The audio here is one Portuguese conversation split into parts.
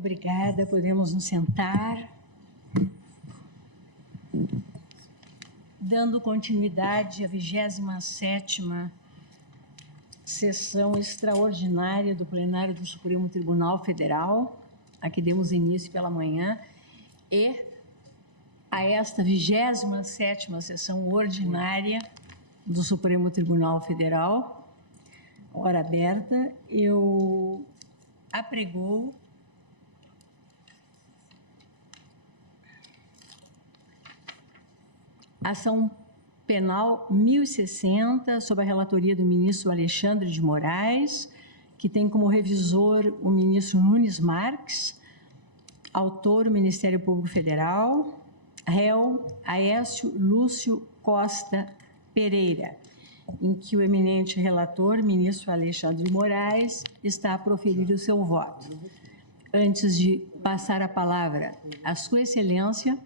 Obrigada, podemos nos sentar. Dando continuidade à 27ª sessão extraordinária do plenário do Supremo Tribunal Federal, a que demos início pela manhã, e a esta 27ª sessão ordinária do Supremo Tribunal Federal, hora aberta, eu apregoo ação penal 1060, sob a relatoria do ministro Alexandre de Moraes, que tem como revisor o ministro Nunes Marques, autor o Ministério Público Federal, réu Aécio Lúcio Costa Pereira, em que o eminente relator, ministro Alexandre de Moraes, está a proferir o seu voto. Antes de passar a palavra à Sua Excelência,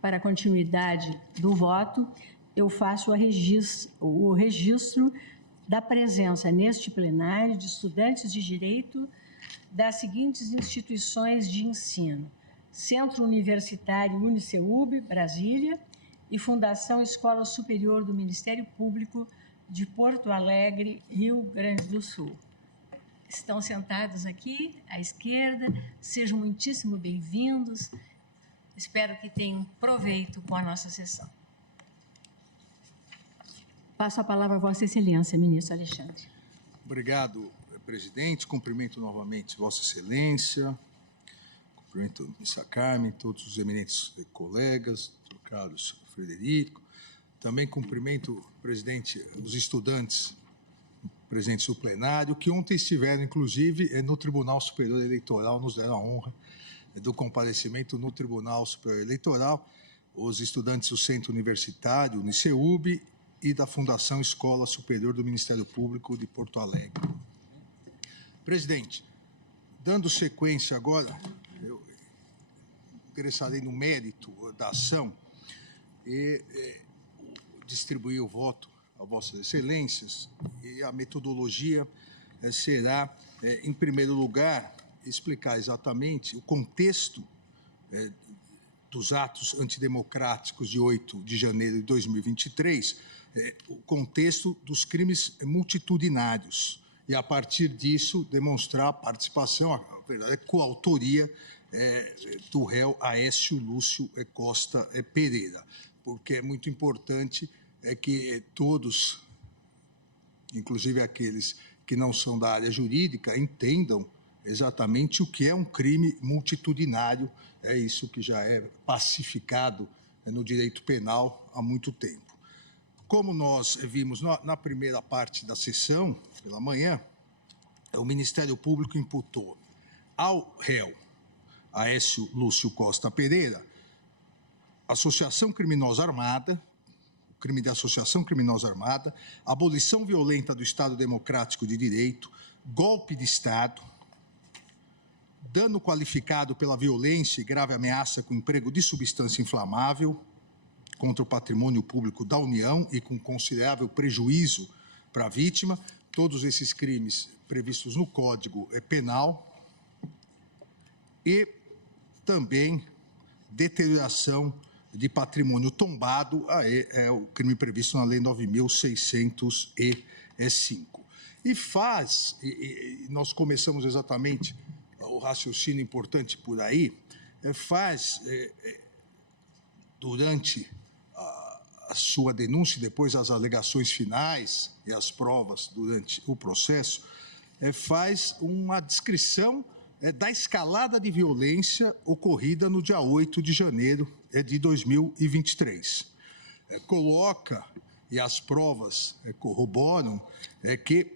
para a continuidade do voto, eu faço o registro da presença neste plenário de estudantes de Direito das seguintes instituições de ensino: Centro Universitário Uniceub, Brasília, e Fundação Escola Superior do Ministério Público de Porto Alegre, Rio Grande do Sul. Estão sentados aqui à esquerda, sejam muitíssimo bem-vindos. Espero que tenham proveito com a nossa sessão. Passo a palavra a Vossa Excelência, ministro Alexandre. Obrigado, presidente. Cumprimento novamente Vossa Excelência, cumprimento a ministra Carmen, todos os eminentes colegas, Dr. Carlos Frederico. Também cumprimento, presidente, os estudantes presentes no plenário, que ontem estiveram, inclusive, no Tribunal Superior Eleitoral, nos deram a honra do comparecimento no Tribunal Superior Eleitoral, os estudantes do Centro Universitário Uniceub e da Fundação Escola Superior do Ministério Público de Porto Alegre. Presidente, dando sequência agora, eu ingressarei no mérito da ação e distribuir o voto a Vossas Excelências, e a metodologia será, em primeiro lugar, explicar exatamente o contexto dos atos antidemocráticos de 8 de janeiro de 2023, o contexto dos crimes multitudinários, e, a partir disso, demonstrar a participação, a verdade, coautoria do réu Aécio Lúcio Costa Pereira, porque é muito importante que todos, inclusive aqueles que não são da área jurídica, entendam exatamente o que é um crime multitudinário. É isso que já é pacificado no direito penal há muito tempo. Como nós vimos na primeira parte da sessão, pela manhã, o Ministério Público imputou ao réu Aécio Lúcio Costa Pereira associação criminosa armada, crime de associação criminosa armada, abolição violenta do Estado Democrático de Direito, golpe de Estado, dano qualificado pela violência e grave ameaça com emprego de substância inflamável contra o patrimônio público da União e com considerável prejuízo para a vítima, todos esses crimes previstos no Código Penal, e também deterioração de patrimônio tombado, é o crime previsto na Lei 9.605. E nós começamos exatamente o raciocínio importante por aí, durante a sua denúncia, depois as alegações finais e as provas durante o processo, faz uma descrição da escalada de violência ocorrida no dia 8 de janeiro de 2023. Coloca, e as provas corroboram, que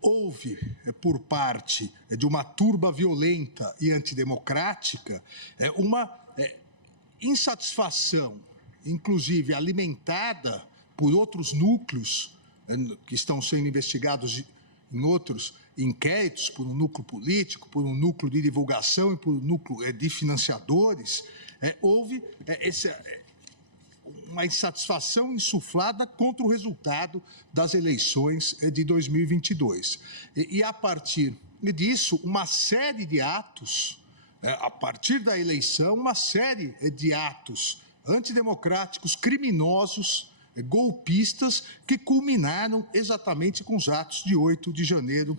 houve, por parte de uma turba violenta e antidemocrática, uma insatisfação, inclusive alimentada por outros núcleos que estão sendo investigados em outros inquéritos, por um núcleo político, por um núcleo de divulgação e por um núcleo de financiadores. Houve uma insatisfação insuflada contra o resultado das eleições de 2022. E a partir disso, uma série de atos a partir da eleição, uma série de atos antidemocráticos, criminosos, golpistas, que culminaram exatamente com os atos de 8 de janeiro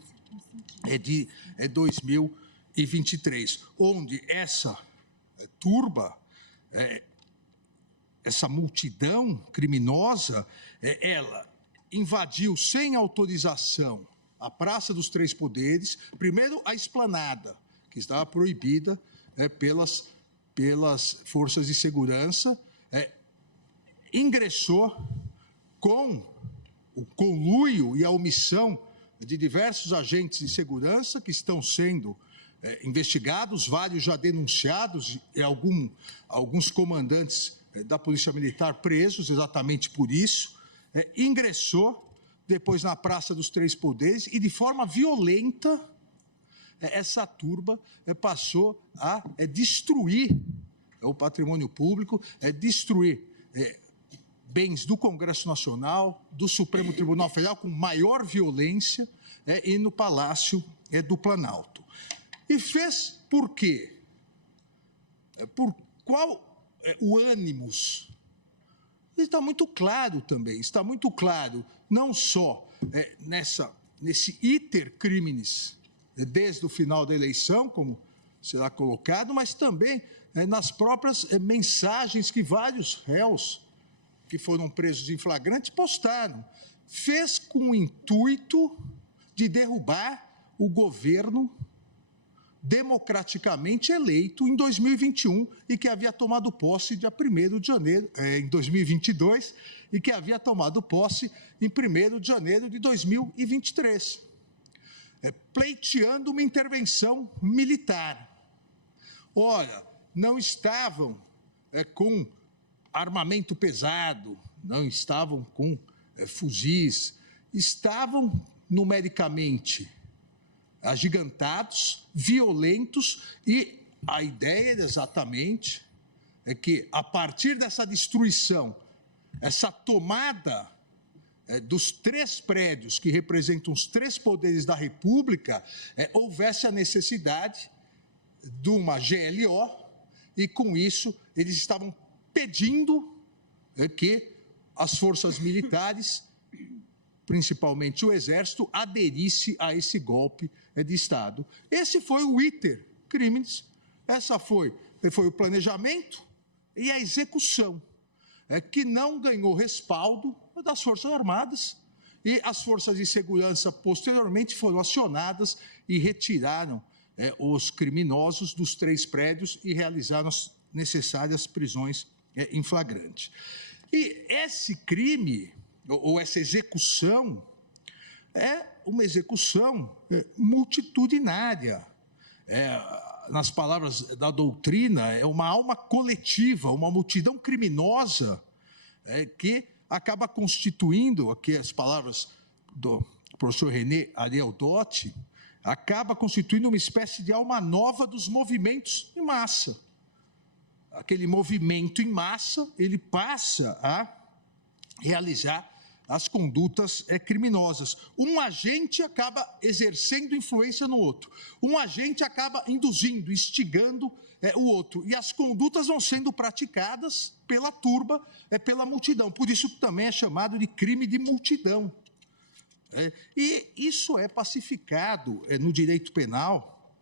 de 2023, onde essa turba, essa multidão criminosa, ela invadiu sem autorização a Praça dos Três Poderes, primeiro a esplanada, que estava proibida pelas forças de segurança, ingressou com o conluio e a omissão de diversos agentes de segurança que estão sendo investigados, vários já denunciados, e alguns comandantes da Polícia Militar presos exatamente por isso, ingressou depois na Praça dos Três Poderes e, de forma violenta, essa turba passou a destruir o patrimônio público, destruir bens do Congresso Nacional, do Supremo Tribunal Federal, com maior violência, e no Palácio do Planalto. E fez por quê? Por qual o ânimos? Está muito claro também, está muito claro, não só nesse iter criminis, desde o final da eleição, como será colocado, mas também nas próprias mensagens que vários réus que foram presos em flagrante postaram. Fez com o intuito de derrubar o governo democraticamente eleito em 2021 e que havia tomado posse dia 1º de janeiro, em 2022, e que havia tomado posse em 1º de janeiro de 2023, pleiteando uma intervenção militar. Ora, não estavam com armamento pesado, não estavam com fuzis, estavam numericamente agigantados, violentos, e a ideia exatamente é que, a partir dessa destruição, essa tomada dos 3 prédios que representam os 3 poderes da República, houvesse a necessidade de uma GLO, e com isso eles estavam pedindo que as forças militares, principalmente o Exército, aderisse a esse golpe de Estado. Esse foi o iter criminis, essa foi o planejamento e a execução, que não ganhou respaldo das Forças Armadas, e as forças de segurança posteriormente foram acionadas e retiraram os criminosos dos 3 prédios e realizaram as necessárias prisões em flagrante. E esse crime, ou essa execução, é uma execução multitudinária. Nas palavras da doutrina, é uma alma coletiva, uma multidão criminosa que acaba constituindo, aqui as palavras do professor René Ariel Dotti, acaba constituindo uma espécie de alma nova dos movimentos em massa. Aquele movimento em massa, ele passa a realizar as condutas criminosas. Um agente acaba exercendo influência no outro. Um agente acaba induzindo, instigando o outro. E as condutas vão sendo praticadas pela turba, pela multidão. Por isso também é chamado de crime de multidão. E isso é pacificado no direito penal.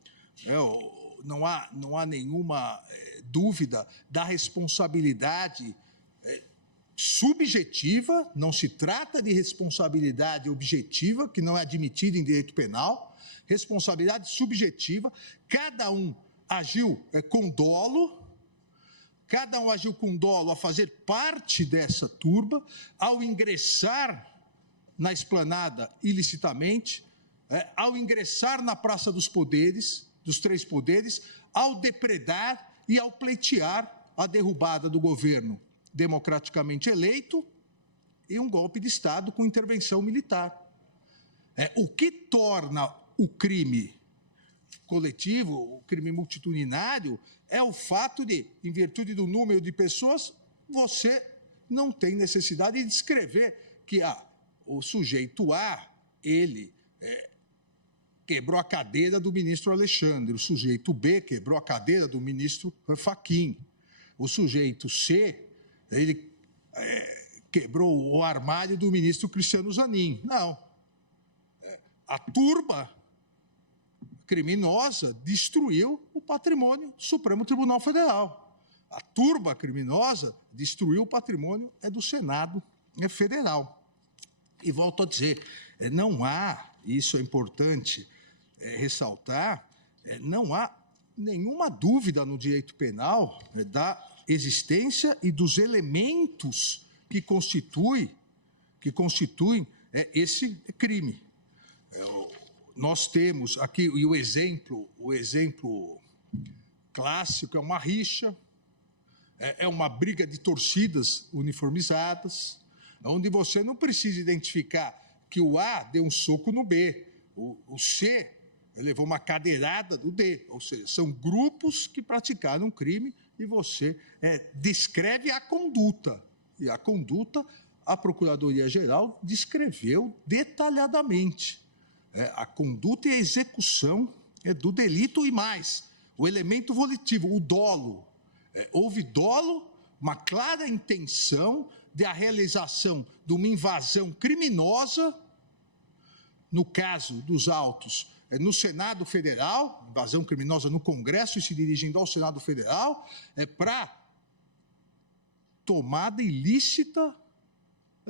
Não há nenhuma dúvida da responsabilidade subjetiva, não se trata de responsabilidade objetiva, que não é admitida em direito penal, responsabilidade subjetiva, cada um agiu com dolo, a fazer parte dessa turba, ao ingressar na esplanada ilicitamente, ao ingressar na Praça dos Poderes, dos Três Poderes, ao depredar e ao pleitear a derrubada do governo democraticamente eleito e um golpe de Estado com intervenção militar. O que torna o crime coletivo, o crime multitudinário, é o fato de, em virtude do número de pessoas, você não tem necessidade de descrever que o sujeito A, ele quebrou a cadeira do ministro Alexandre. O sujeito B quebrou a cadeira do ministro Fachin. O sujeito C, ele quebrou o armário do ministro Cristiano Zanin. Não. A turba criminosa destruiu o patrimônio do Supremo Tribunal Federal. A turba criminosa destruiu o patrimônio do Senado Federal. E volto a dizer, não há, isso é importante ressaltar, não há nenhuma dúvida no direito penal da existência e dos elementos que constituem esse crime. Nós temos aqui, e o exemplo clássico é uma rixa, é uma briga de torcidas uniformizadas, onde você não precisa identificar que o A deu um soco no B, o C levou uma cadeirada do D, ou seja, são grupos que praticaram um crime e você descreve a conduta. E a conduta, a Procuradoria-Geral descreveu detalhadamente. A conduta e a execução do delito e mais. O elemento volitivo, o dolo. Houve dolo, uma clara intenção de a realização de uma invasão criminosa, no caso dos autos, no Senado Federal, invasão criminosa no Congresso e se dirigindo ao Senado Federal, para tomada ilícita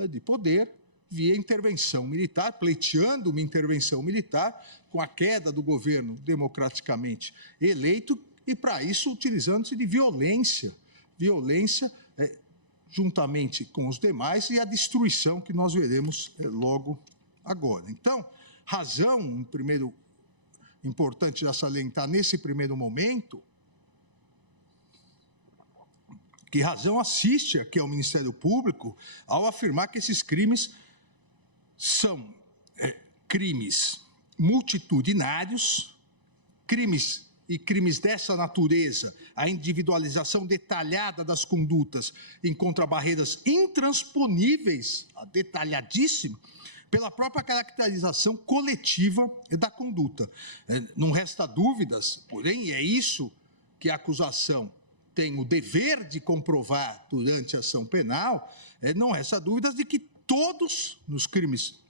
de poder via intervenção militar, pleiteando uma intervenção militar com a queda do governo democraticamente eleito e, para isso, utilizando-se de violência juntamente com os demais e a destruição que nós veremos logo agora. Então, razão, primeiro, importante já salientar nesse primeiro momento, que razão assiste aqui ao Ministério Público ao afirmar que esses crimes são crimes multitudinários, crimes dessa natureza, a individualização detalhada das condutas encontra barreiras intransponíveis, detalhadíssima, pela própria caracterização coletiva da conduta. Não resta dúvidas, porém, é isso que a acusação tem o dever de comprovar durante a ação penal, não resta dúvidas de que todos, nos crimes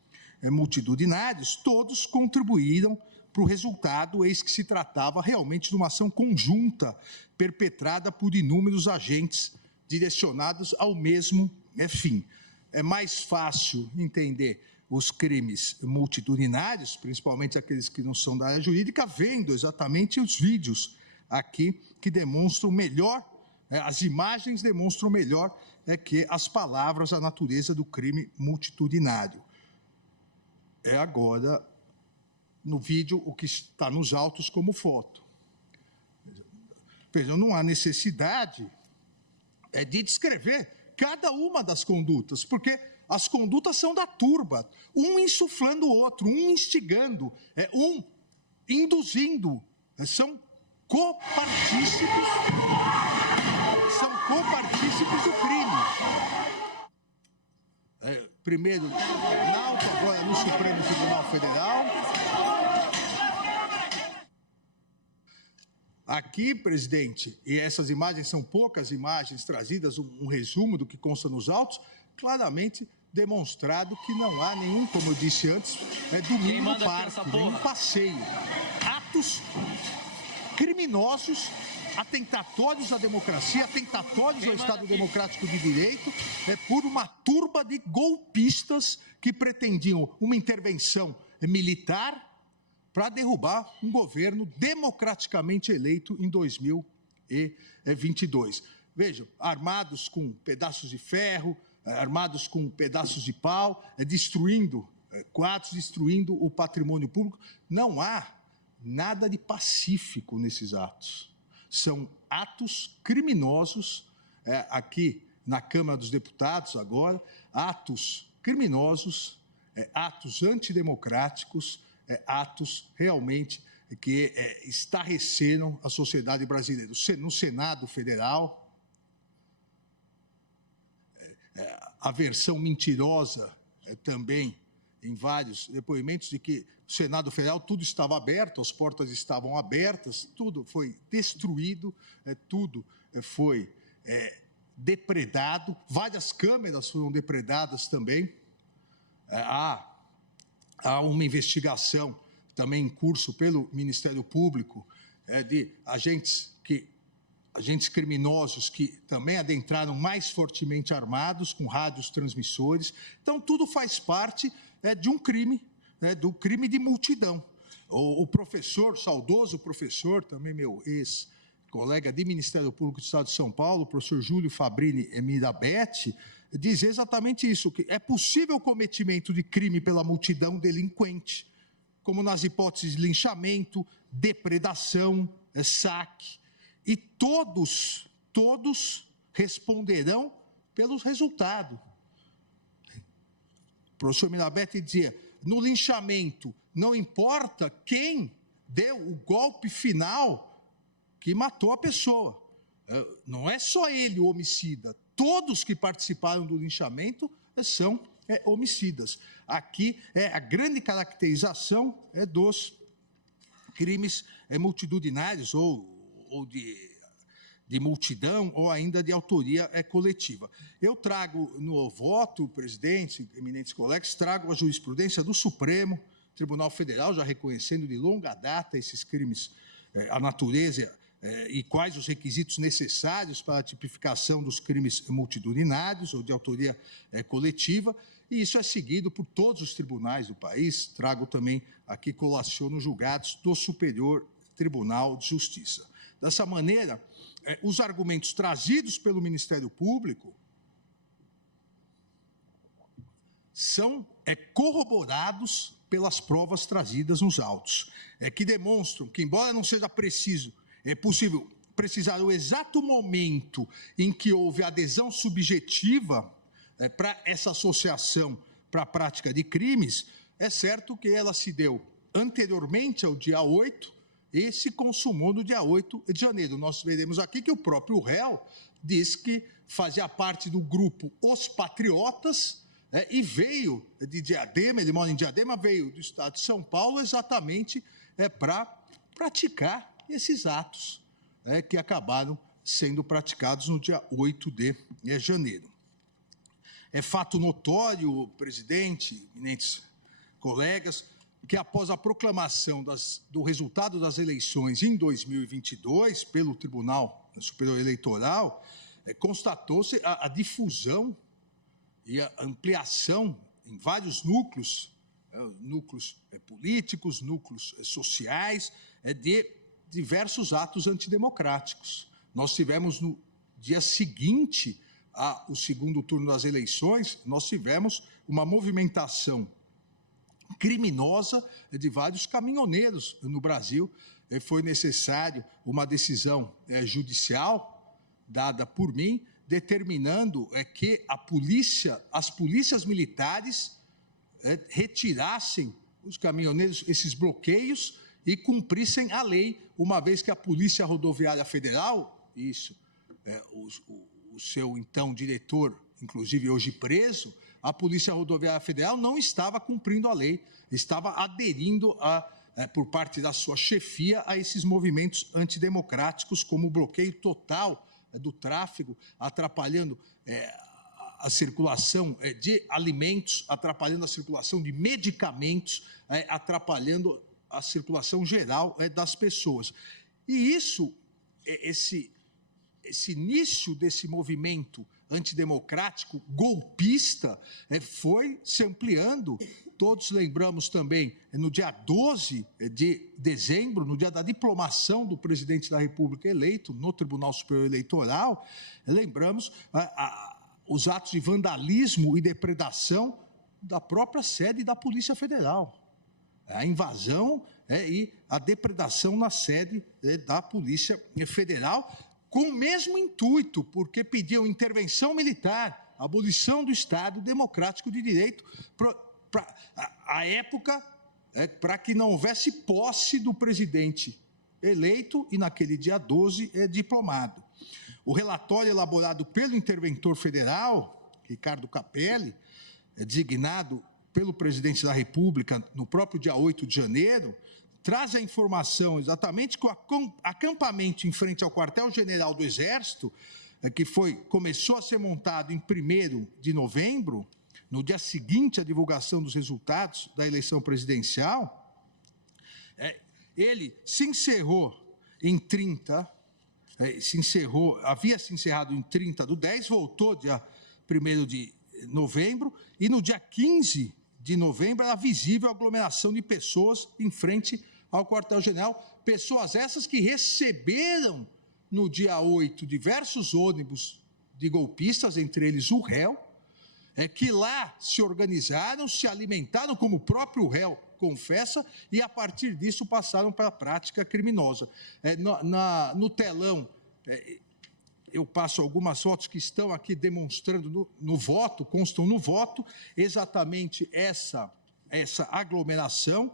multitudinários, todos contribuíram para o resultado, eis que se tratava realmente de uma ação conjunta, perpetrada por inúmeros agentes direcionados ao mesmo fim. É mais fácil entender os crimes multitudinários, principalmente aqueles que não são da área jurídica, vendo exatamente os vídeos aqui que demonstram melhor, as imagens demonstram melhor que as palavras, a natureza do crime multitudinário. Agora, no vídeo, o que está nos autos como foto. Vejam, não há necessidade de descrever cada uma das condutas, porque as condutas são da turba, um insuflando o outro, um instigando, um induzindo, são copartícipes do crime. Primeiro no Planalto, agora no Supremo Tribunal Federal. Aqui, presidente, e essas imagens são poucas imagens trazidas, um resumo do que consta nos autos, claramente demonstrado que não há nenhum, como eu disse antes, domingo no parque, nenhum passeio. Atos criminosos, atentatórios à democracia, atentatórios ao Estado Democrático de Direito, por uma turba de golpistas que pretendiam uma intervenção militar para derrubar um governo democraticamente eleito em 2022. Vejam, armados com pedaços de ferro, armados com pedaços de pau, destruindo quadros, destruindo o patrimônio público. Não há nada de pacífico nesses atos. São atos criminosos, aqui na Câmara dos Deputados agora, atos criminosos, atos antidemocráticos, atos realmente que estarreceram a sociedade brasileira. No Senado Federal, a versão mentirosa também em vários depoimentos de que o Senado Federal tudo estava aberto, as portas estavam abertas, tudo foi destruído, tudo foi depredado, várias câmeras foram depredadas também. Há uma investigação também em curso pelo Ministério Público de agentes criminosos que também adentraram mais fortemente armados, com rádios transmissores. Então, tudo faz parte de um crime, do crime de multidão. O professor, saudoso professor, também meu ex-colega de Ministério Público do Estado de São Paulo, o professor Júlio Fabrini Mirabete, diz exatamente isso, que é possível o cometimento de crime pela multidão delinquente, como nas hipóteses de linchamento, depredação, saque, e todos responderão pelos resultados. O professor Mirabete dizia, no linchamento, não importa quem deu o golpe final que matou a pessoa. Não é só ele o homicida, todos que participaram do linchamento são homicidas. Aqui a grande caracterização dos crimes multitudinários ou de multidão ou ainda de autoria coletiva. Eu trago no voto, presidente, eminentes colegas, trago a jurisprudência do Supremo Tribunal Federal, já reconhecendo de longa data esses crimes, a natureza e quais os requisitos necessários para a tipificação dos crimes multitudinários ou de autoria coletiva, e isso é seguido por todos os tribunais do país. Trago também aqui, colaciono julgados do Superior Tribunal de Justiça. Dessa maneira, os argumentos trazidos pelo Ministério Público são corroborados pelas provas trazidas nos autos, que demonstram que, embora não seja possível precisar o exato momento em que houve adesão subjetiva para essa associação para a prática de crimes, é certo que ela se deu anteriormente ao dia 8 e se consumou no dia 8 de janeiro. Nós veremos aqui que o próprio réu diz que fazia parte do grupo Os Patriotas e veio de Diadema, ele mora em Diadema, veio do estado de São Paulo exatamente para praticar esses atos que acabaram sendo praticados no dia 8 de janeiro. É fato notório, presidente, eminentes colegas, que após a proclamação do resultado das eleições em 2022 pelo Tribunal Superior Eleitoral, constatou-se a difusão e a ampliação em vários núcleos políticos, núcleos sociais, de diversos atos antidemocráticos. Nós tivemos no dia seguinte ao segundo turno das eleições, nós tivemos uma movimentação criminosa de vários caminhoneiros no Brasil. Foi necessário uma decisão judicial dada por mim, determinando que as polícias militares retirassem os caminhoneiros, esses bloqueios, e cumprissem a lei, uma vez que a Polícia Rodoviária Federal, o seu então diretor, inclusive hoje preso, a Polícia Rodoviária Federal não estava cumprindo a lei, estava aderindo por parte da sua chefia a esses movimentos antidemocráticos, como o bloqueio total do tráfego, atrapalhando a circulação de alimentos, atrapalhando a circulação de medicamentos, atrapalhando a circulação geral das pessoas. E esse início desse movimento antidemocrático, golpista, foi se ampliando. Todos lembramos também, no dia 12 de dezembro, no dia da diplomação do presidente da República eleito no Tribunal Superior Eleitoral, lembramos os atos de vandalismo e depredação da própria sede da Polícia Federal. A invasão e a depredação na sede da Polícia Federal, com o mesmo intuito, porque pediam intervenção militar, abolição do Estado Democrático de Direito, à época, para que não houvesse posse do presidente eleito e, naquele dia 12, diplomado. O relatório elaborado pelo interventor federal, Ricardo Capelli, designado pelo presidente da República no próprio dia 8 de janeiro, traz a informação exatamente que o acampamento em frente ao quartel-general do Exército, que começou a ser montado em 1º de novembro, no dia seguinte à divulgação dos resultados da eleição presidencial, ele se encerrou em 30, havia se encerrado em 30/10, voltou dia 1º de novembro, e no dia 15 de novembro era visível a aglomeração de pessoas em frente ao quartel-general, pessoas essas que receberam no dia 8 diversos ônibus de golpistas, entre eles o réu, que lá se organizaram, se alimentaram, como o próprio réu confessa, e a partir disso passaram para a prática criminosa. No telão, eu passo algumas fotos que estão aqui demonstrando no voto, constam no voto, exatamente essa aglomeração,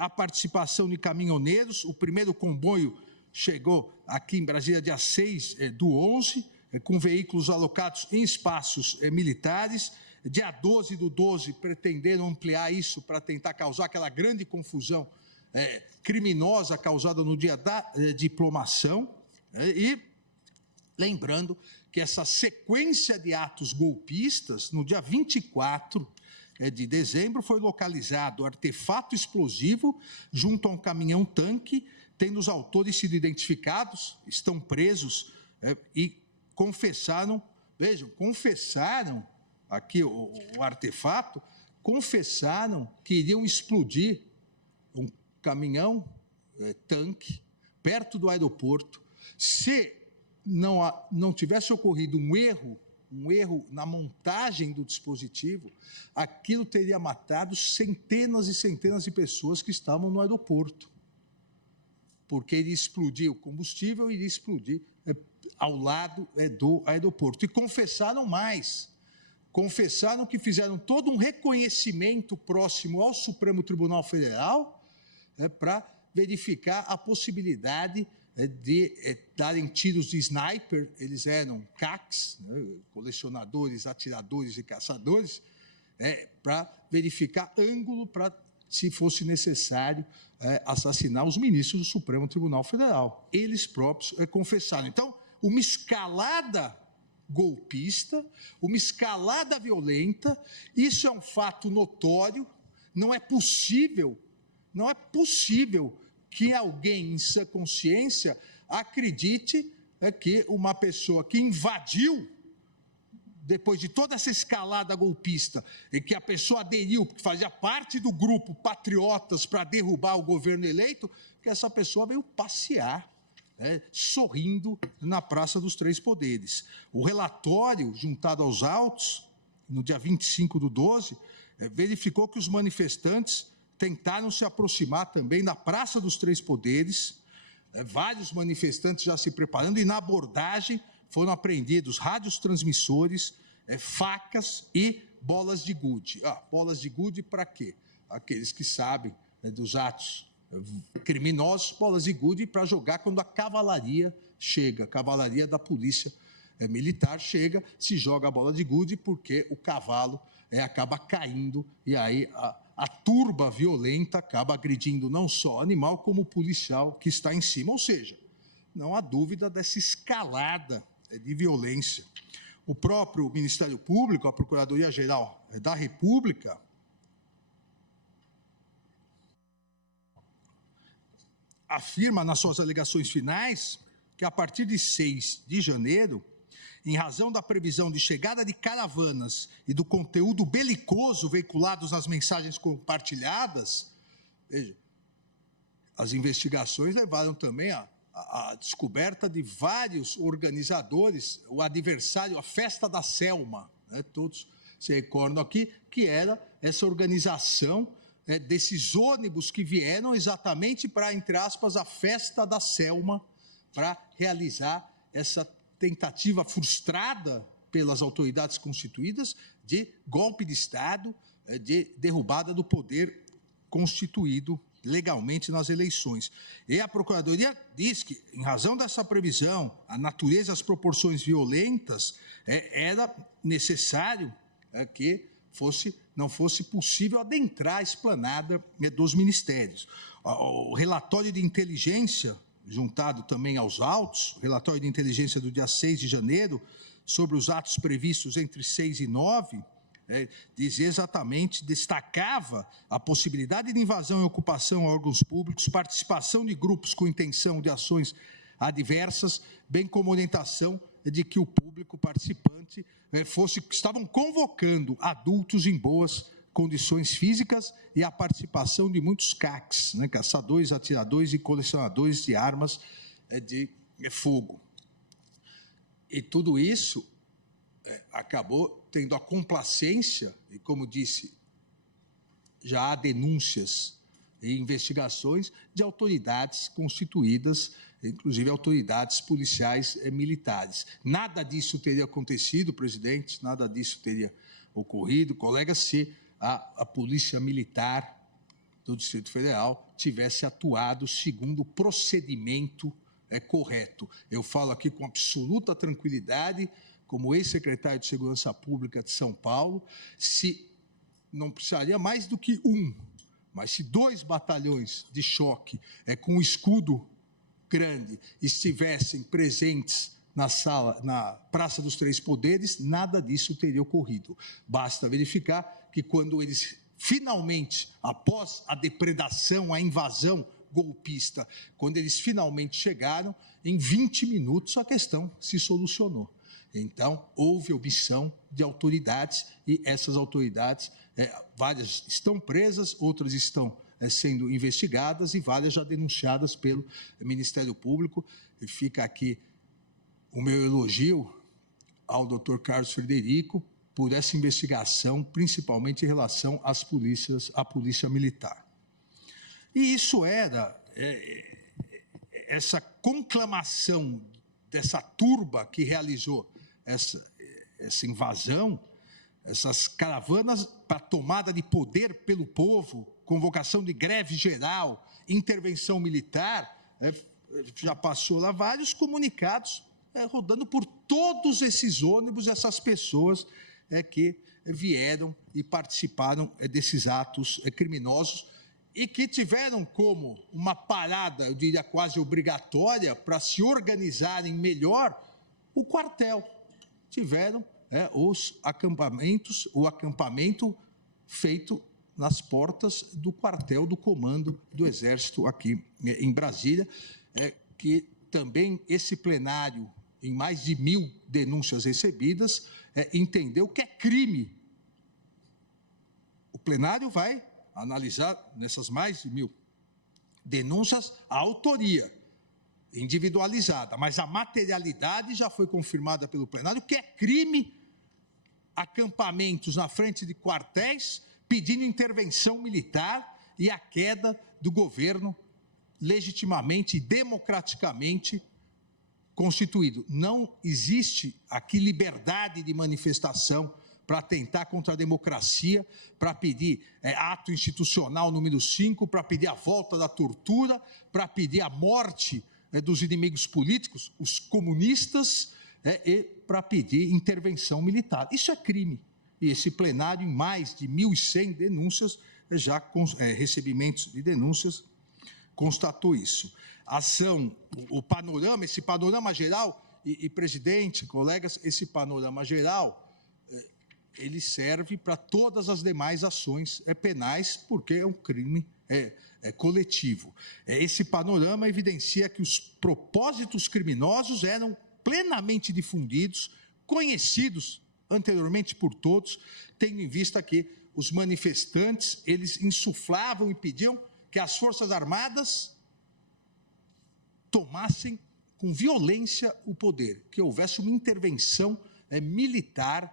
a participação de caminhoneiros. O primeiro comboio chegou aqui em Brasília dia 6/11, com veículos alocados em espaços militares. Dia 12/12, pretenderam ampliar isso para tentar causar aquela grande confusão criminosa causada no dia da diplomação. E lembrando que essa sequência de atos golpistas, no dia 24 de dezembro, foi localizado artefato explosivo junto a um caminhão-tanque, tendo os autores sido identificados, estão presos e confessaram, vejam, confessaram aqui o artefato, confessaram que iriam explodir um caminhão-tanque perto do aeroporto. Se não tivesse ocorrido um erro na montagem do dispositivo, aquilo teria matado centenas e centenas de pessoas que estavam no aeroporto, porque iria explodir o combustível e iria explodir ao lado do aeroporto. E confessaram mais, confessaram que fizeram todo um reconhecimento próximo ao Supremo Tribunal Federal para verificar a possibilidade de darem tiros de sniper. Eles eram CACs, colecionadores, atiradores e caçadores, para verificar ângulo para, se fosse necessário, assassinar os ministros do Supremo Tribunal Federal. Eles próprios confessaram. Então, uma escalada golpista, uma escalada violenta, isso é um fato notório. Não é possível que alguém em sua consciência acredite que uma pessoa que invadiu, depois de toda essa escalada golpista, e que a pessoa aderiu, porque fazia parte do grupo Patriotas para derrubar o governo eleito, que essa pessoa veio passear, sorrindo na Praça dos Três Poderes. O relatório, juntado aos autos, no dia 25/12, verificou que os manifestantes tentaram se aproximar também da Praça dos Três Poderes, vários manifestantes já se preparando, e na abordagem foram apreendidos rádios transmissores, facas e bolas de gude. Bolas de gude para quê? Aqueles que sabem dos atos criminosos, bolas de gude para jogar quando a cavalaria chega, a cavalaria da polícia militar chega, se joga a bola de gude porque o cavalo acaba caindo e aí a turba violenta acaba agredindo não só o animal, como o policial que está em cima. Ou seja, não há dúvida dessa escalada de violência. O próprio Ministério Público, a Procuradoria-Geral da República, afirma nas suas alegações finais que a partir de 6 de janeiro, em razão da previsão de chegada de caravanas e do conteúdo belicoso veiculados nas mensagens compartilhadas, veja, as investigações levaram também a descoberta de vários organizadores, o adversário, a Festa da Selma, todos se recordam aqui, que era essa organização desses ônibus que vieram exatamente para, entre aspas, a Festa da Selma, para realizar essa tentativa frustrada pelas autoridades constituídas de golpe de Estado, de derrubada do poder constituído legalmente nas eleições. E a Procuradoria diz que, em razão dessa previsão, a natureza e as proporções violentas, era necessário que fosse não fosse possível adentrar a esplanada dos ministérios. O relatório de inteligência, juntado também aos autos, o relatório de inteligência do dia 6 de janeiro, sobre os atos previstos entre 6 e 9, dizia exatamente, destacava a possibilidade de invasão e ocupação a órgãos públicos, participação de grupos com intenção de ações adversas, bem como orientação de que o público participante estavam convocando adultos em boas condições físicas e a participação de muitos CACs, caçadores, atiradores e colecionadores de armas de fogo. E tudo isso acabou tendo a complacência, e como disse, já há denúncias e investigações de autoridades constituídas, inclusive autoridades policiais militares. Nada disso teria acontecido, presidente, nada disso teria ocorrido, colega, se a Polícia Militar do Distrito Federal tivesse atuado segundo o procedimento correto. Eu falo aqui com absoluta tranquilidade, como ex-secretário de Segurança Pública de São Paulo, se não precisaria mais do que mas se 2 batalhões de choque com escudo grande estivessem presentes na Praça dos Três Poderes, nada disso teria ocorrido. Basta verificar que quando eles finalmente, após a depredação, a invasão golpista, quando eles finalmente chegaram, em 20 minutos a questão se solucionou. Então, houve omissão de autoridades e essas autoridades, várias estão presas, outras estão sendo investigadas e várias já denunciadas pelo Ministério Público. E fica aqui o meu elogio ao doutor Carlos Frederico por essa investigação, principalmente em relação à Polícia Militar. E isso era essa conclamação dessa turba que realizou essa invasão, essas caravanas para tomada de poder pelo povo, convocação de greve geral, intervenção militar, já passou lá vários comunicados rodando por todos esses ônibus, essas pessoas que vieram e participaram desses atos criminosos e que tiveram como uma parada, eu diria quase obrigatória, para se organizarem melhor, o quartel. Tiveram os acampamentos, o acampamento feito nas portas do quartel do Comando do Exército aqui em Brasília, que também esse plenário, em mais de 1.000 denúncias recebidas, entendeu que é crime. O plenário vai analisar nessas mais de 1.000 denúncias a autoria individualizada, mas a materialidade já foi confirmada pelo plenário, que é crime acampamentos na frente de quartéis pedindo intervenção militar e a queda do governo legitimamente e democraticamente constituído. Não existe aqui liberdade de manifestação para atentar contra a democracia, para pedir ato institucional número 5, para pedir a volta da tortura, para pedir a morte dos inimigos políticos, os comunistas, e para pedir intervenção militar. Isso é crime. E esse plenário, em mais de 1.100 denúncias, recebimentos de denúncias, constatou isso. Ação, esse panorama geral, e presidente, colegas, esse panorama geral, ele serve para todas as demais ações penais, porque é um crime coletivo. Esse panorama evidencia que os propósitos criminosos eram plenamente difundidos, conhecidos anteriormente por todos, tendo em vista que os manifestantes, eles insuflavam e pediam que as Forças Armadas tomassem com violência o poder, que houvesse uma intervenção militar,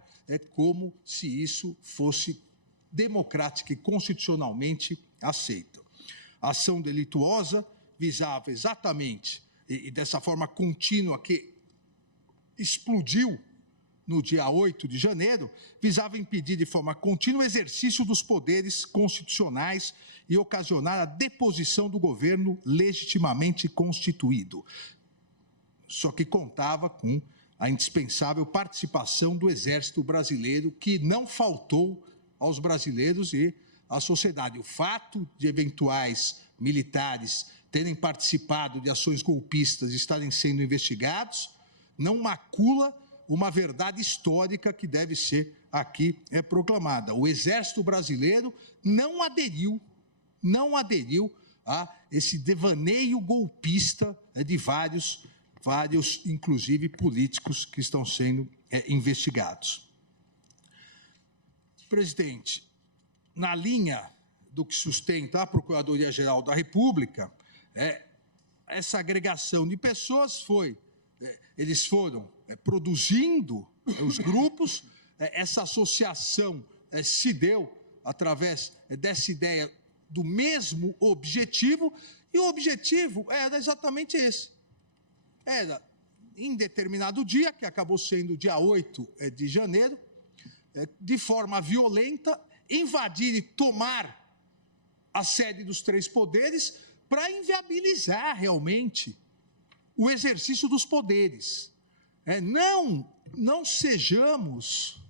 como se isso fosse democrática e constitucionalmente aceita. A ação delituosa visava exatamente, e dessa forma contínua que explodiu no dia 8 de janeiro, visava impedir de forma contínua o exercício dos poderes constitucionais e ocasionar a deposição do governo legitimamente constituído. Só que contava com a indispensável participação do Exército Brasileiro, que não faltou aos brasileiros e à sociedade. O fato de eventuais militares terem participado de ações golpistas e estarem sendo investigados não macula uma verdade histórica que deve ser aqui proclamada. O Exército Brasileiro não aderiu a esse devaneio golpista de vários, inclusive, políticos que estão sendo investigados. Presidente, na linha do que sustenta a Procuradoria-Geral da República, essa agregação de pessoas eles foram produzindo os grupos, essa associação se deu através dessa ideia do mesmo objetivo, e o objetivo era exatamente esse. Era, em determinado dia, que acabou sendo o dia 8 de janeiro, de forma violenta, invadir e tomar a sede dos três poderes para inviabilizar realmente o exercício dos poderes. Não sejamos,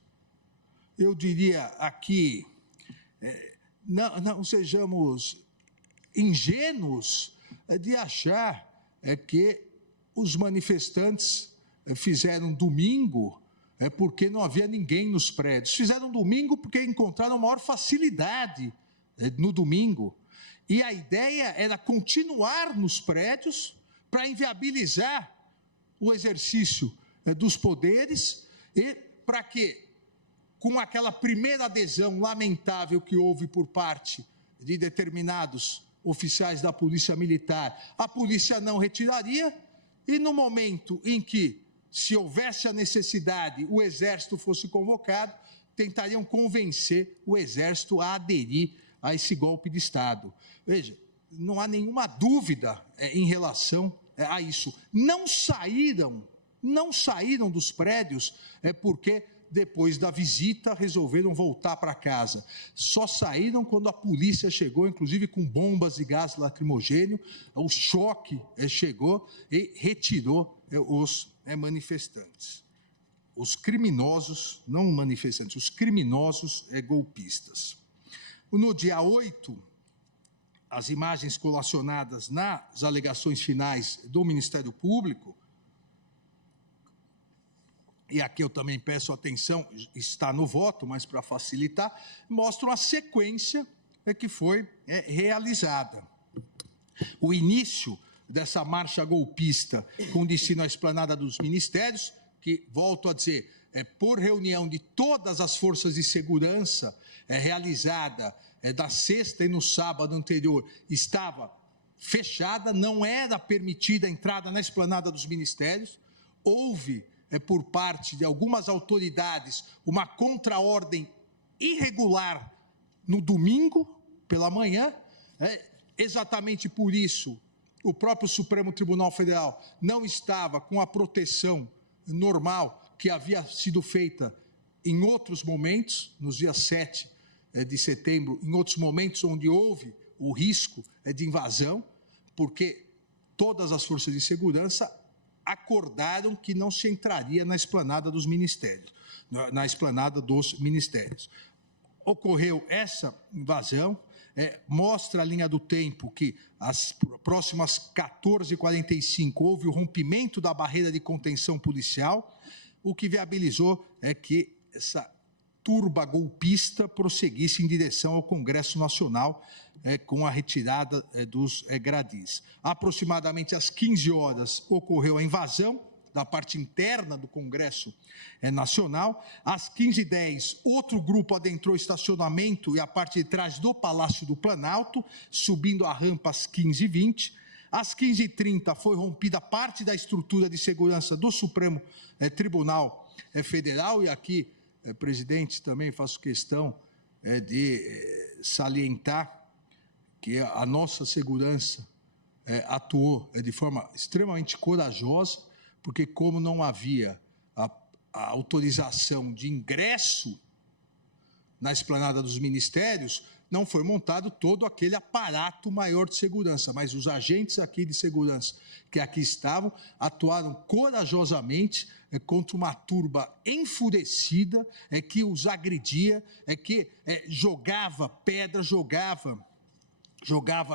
eu diria aqui, não sejamos ingênuos de achar que os manifestantes fizeram domingo porque não havia ninguém nos prédios. Fizeram domingo porque encontraram maior facilidade no domingo. E a ideia era continuar nos prédios para inviabilizar o exercício dos poderes e para que, com aquela primeira adesão lamentável que houve por parte de determinados oficiais da Polícia Militar, a polícia não retiraria, e no momento em que, se houvesse a necessidade, o Exército fosse convocado, tentariam convencer o Exército a aderir a esse golpe de Estado. Veja, não há nenhuma dúvida em relação a isso. Não saíram dos prédios porque, depois da visita, resolveram voltar para casa. Só saíram quando a polícia chegou, inclusive com bombas e gás lacrimogêneo, o choque chegou e retirou os manifestantes. Os criminosos, não manifestantes, os criminosos golpistas. No dia 8, as imagens colacionadas nas alegações finais do Ministério Público, e aqui eu também peço atenção, está no voto, mas para facilitar, mostram a sequência que foi realizada. O início dessa marcha golpista com destino à Esplanada dos Ministérios, que, volto a dizer, por reunião de todas as forças de segurança realizada da sexta e no sábado anterior, estava fechada, não era permitida a entrada na Esplanada dos Ministérios. Houve, por parte de algumas autoridades, uma contraordem irregular no domingo pela manhã. Exatamente por isso, o próprio Supremo Tribunal Federal não estava com a proteção normal que havia sido feita em outros momentos, nos dias 7 de setembro, em outros momentos onde houve o risco de invasão, porque todas as forças de segurança acordaram que não se entraria na Esplanada dos Ministérios, Ocorreu essa invasão, mostra a linha do tempo que, às próximas 14h45, houve o rompimento da barreira de contenção policial, o que viabilizou que essa turba golpista prosseguisse em direção ao Congresso Nacional com a retirada dos gradis. Aproximadamente às 15 horas ocorreu a invasão da parte interna do Congresso Nacional. Às 15h10, outro grupo adentrou o estacionamento e a parte de trás do Palácio do Planalto, subindo a rampa às 15h20. Às 15h30 foi rompida parte da estrutura de segurança do Supremo Tribunal Federal, e aqui, presidente, também faço questão de salientar que a nossa segurança atuou de forma extremamente corajosa, porque, como não havia a autorização de ingresso na Esplanada dos Ministérios, não foi montado todo aquele aparato maior de segurança, mas os agentes aqui de segurança que aqui estavam atuaram corajosamente contra uma turba enfurecida que os agredia, que jogava pedra, jogava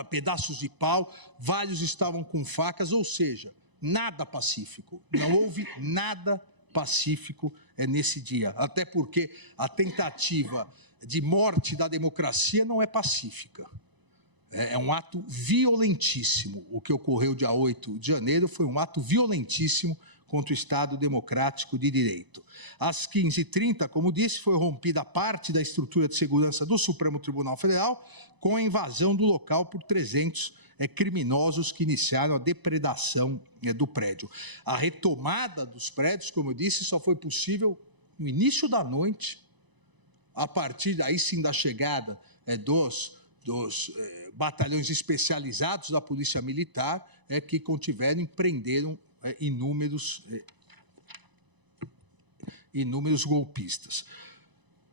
pedaços de pau, vários estavam com facas, ou seja, nada pacífico, não houve nada pacífico nesse dia, até porque a tentativa de morte da democracia não é pacífica. É um ato violentíssimo. O que ocorreu dia 8 de janeiro foi um ato violentíssimo contra o Estado Democrático de Direito. Às 15h30, como disse, foi rompida parte da estrutura de segurança do Supremo Tribunal Federal com a invasão do local por 300 criminosos que iniciaram a depredação do prédio. A retomada dos prédios, como eu disse, só foi possível no início da noite, a partir daí sim da chegada dos batalhões especializados da Polícia Militar, que contiveram e prenderam inúmeros golpistas.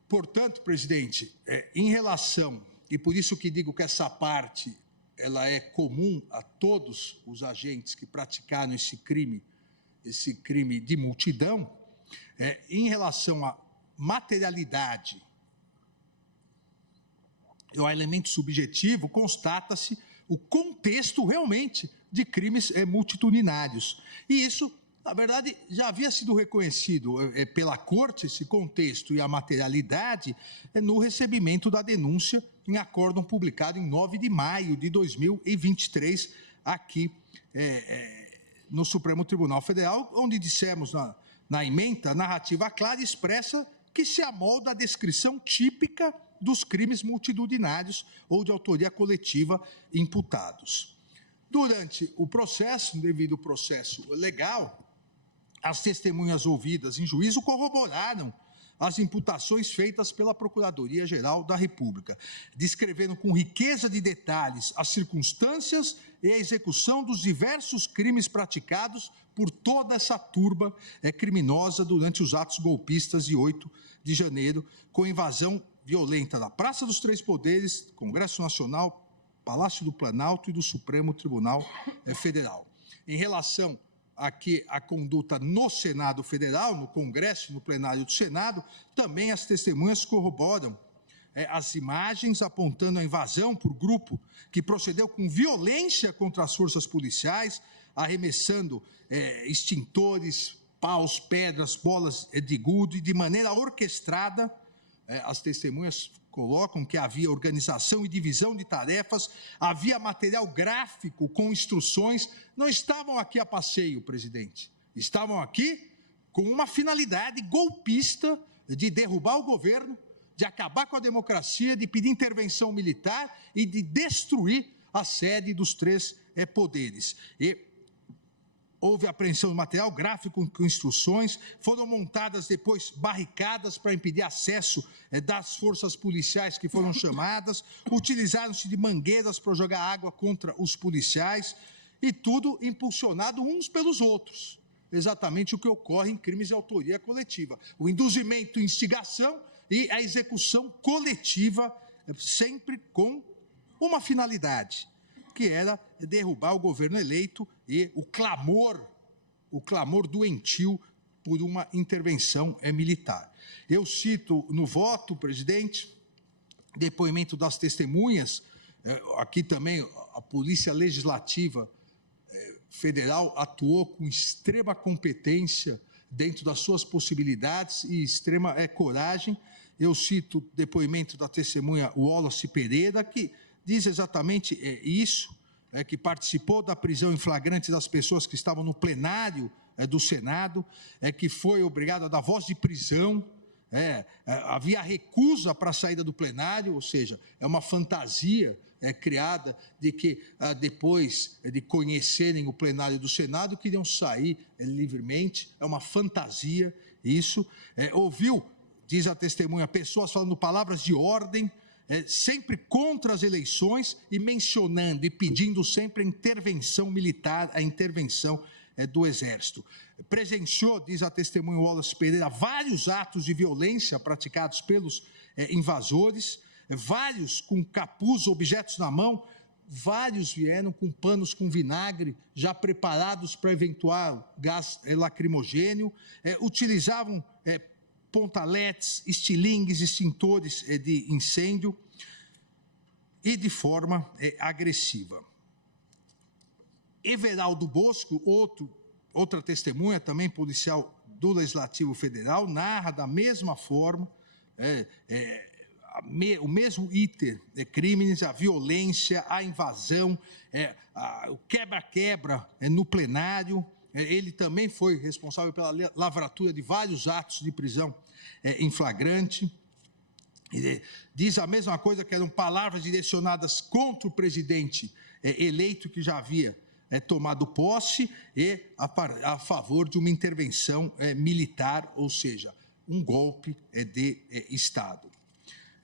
Portanto, presidente, em relação, e por isso que digo que essa parte ela é comum a todos os agentes que praticaram esse crime de multidão, em relação à materialidade, o elemento subjetivo, constata-se o contexto realmente de crimes multitudinários. E isso, na verdade, já havia sido reconhecido pela Corte, esse contexto e a materialidade, no recebimento da denúncia em acórdão publicado em 9 de maio de 2023, aqui no Supremo Tribunal Federal, onde dissemos na ementa, a narrativa clara e expressa que se amolda a descrição típica dos crimes multitudinários ou de autoria coletiva imputados. Durante o processo, devido ao processo legal, as testemunhas ouvidas em juízo corroboraram as imputações feitas pela Procuradoria-Geral da República, descrevendo com riqueza de detalhes as circunstâncias e a execução dos diversos crimes praticados por toda essa turba criminosa durante os atos golpistas de 8 de janeiro, com invasão violenta da Praça dos Três Poderes, Congresso Nacional, Palácio do Planalto e do Supremo Tribunal Federal. Em relação aqui à conduta no Senado Federal, no Congresso e no plenário do Senado, também as testemunhas corroboram as imagens apontando a invasão por grupo que procedeu com violência contra as forças policiais, arremessando extintores, paus, pedras, bolas de gude, e de maneira orquestrada. As testemunhas colocam que havia organização e divisão de tarefas, havia material gráfico com instruções. Não estavam aqui a passeio, presidente. Estavam aqui com uma finalidade golpista de derrubar o governo, de acabar com a democracia, de pedir intervenção militar e de destruir a sede dos três poderes. Houve apreensão de material gráfico com instruções, foram montadas depois barricadas para impedir acesso das forças policiais que foram chamadas, utilizaram-se de mangueiras para jogar água contra os policiais, e tudo impulsionado uns pelos outros. Exatamente o que ocorre em crimes de autoria coletiva. O induzimento, instigação e a execução coletiva, sempre com uma finalidade, que era derrubar o governo eleito e o clamor doentio por uma intervenção militar. Eu cito no voto, presidente, depoimento das testemunhas, aqui também a Polícia Legislativa Federal atuou com extrema competência dentro das suas possibilidades e extrema coragem. Eu cito o depoimento da testemunha Wallace Pereira, que diz exatamente isso, que participou da prisão em flagrante das pessoas que estavam no plenário do Senado, que foi obrigado a dar voz de prisão, havia recusa para a saída do plenário, ou seja, é uma fantasia criada de que depois de conhecerem o plenário do Senado, queriam sair livremente, é uma fantasia isso. Ouviu, diz a testemunha, pessoas falando palavras de ordem, sempre contra as eleições e mencionando e pedindo sempre a intervenção militar, a intervenção do Exército. Presenciou, diz a testemunha Wallace Pereira, vários atos de violência praticados pelos invasores, vários com capuz, objetos na mão, vários vieram com panos com vinagre, já preparados para eventual gás lacrimogênio, utilizavam pontaletes, estilingues, extintores de incêndio, e de forma agressiva. Everaldo Bosco, outra testemunha, também policial do Legislativo Federal, narra da mesma forma, o mesmo iter de crimes, a violência, a invasão, o quebra-quebra no plenário. Ele também foi responsável pela lavratura de vários atos de prisão em flagrante. Ele diz a mesma coisa, que eram palavras direcionadas contra o presidente eleito, que já havia tomado posse, e a favor de uma intervenção militar, ou seja, um golpe de Estado.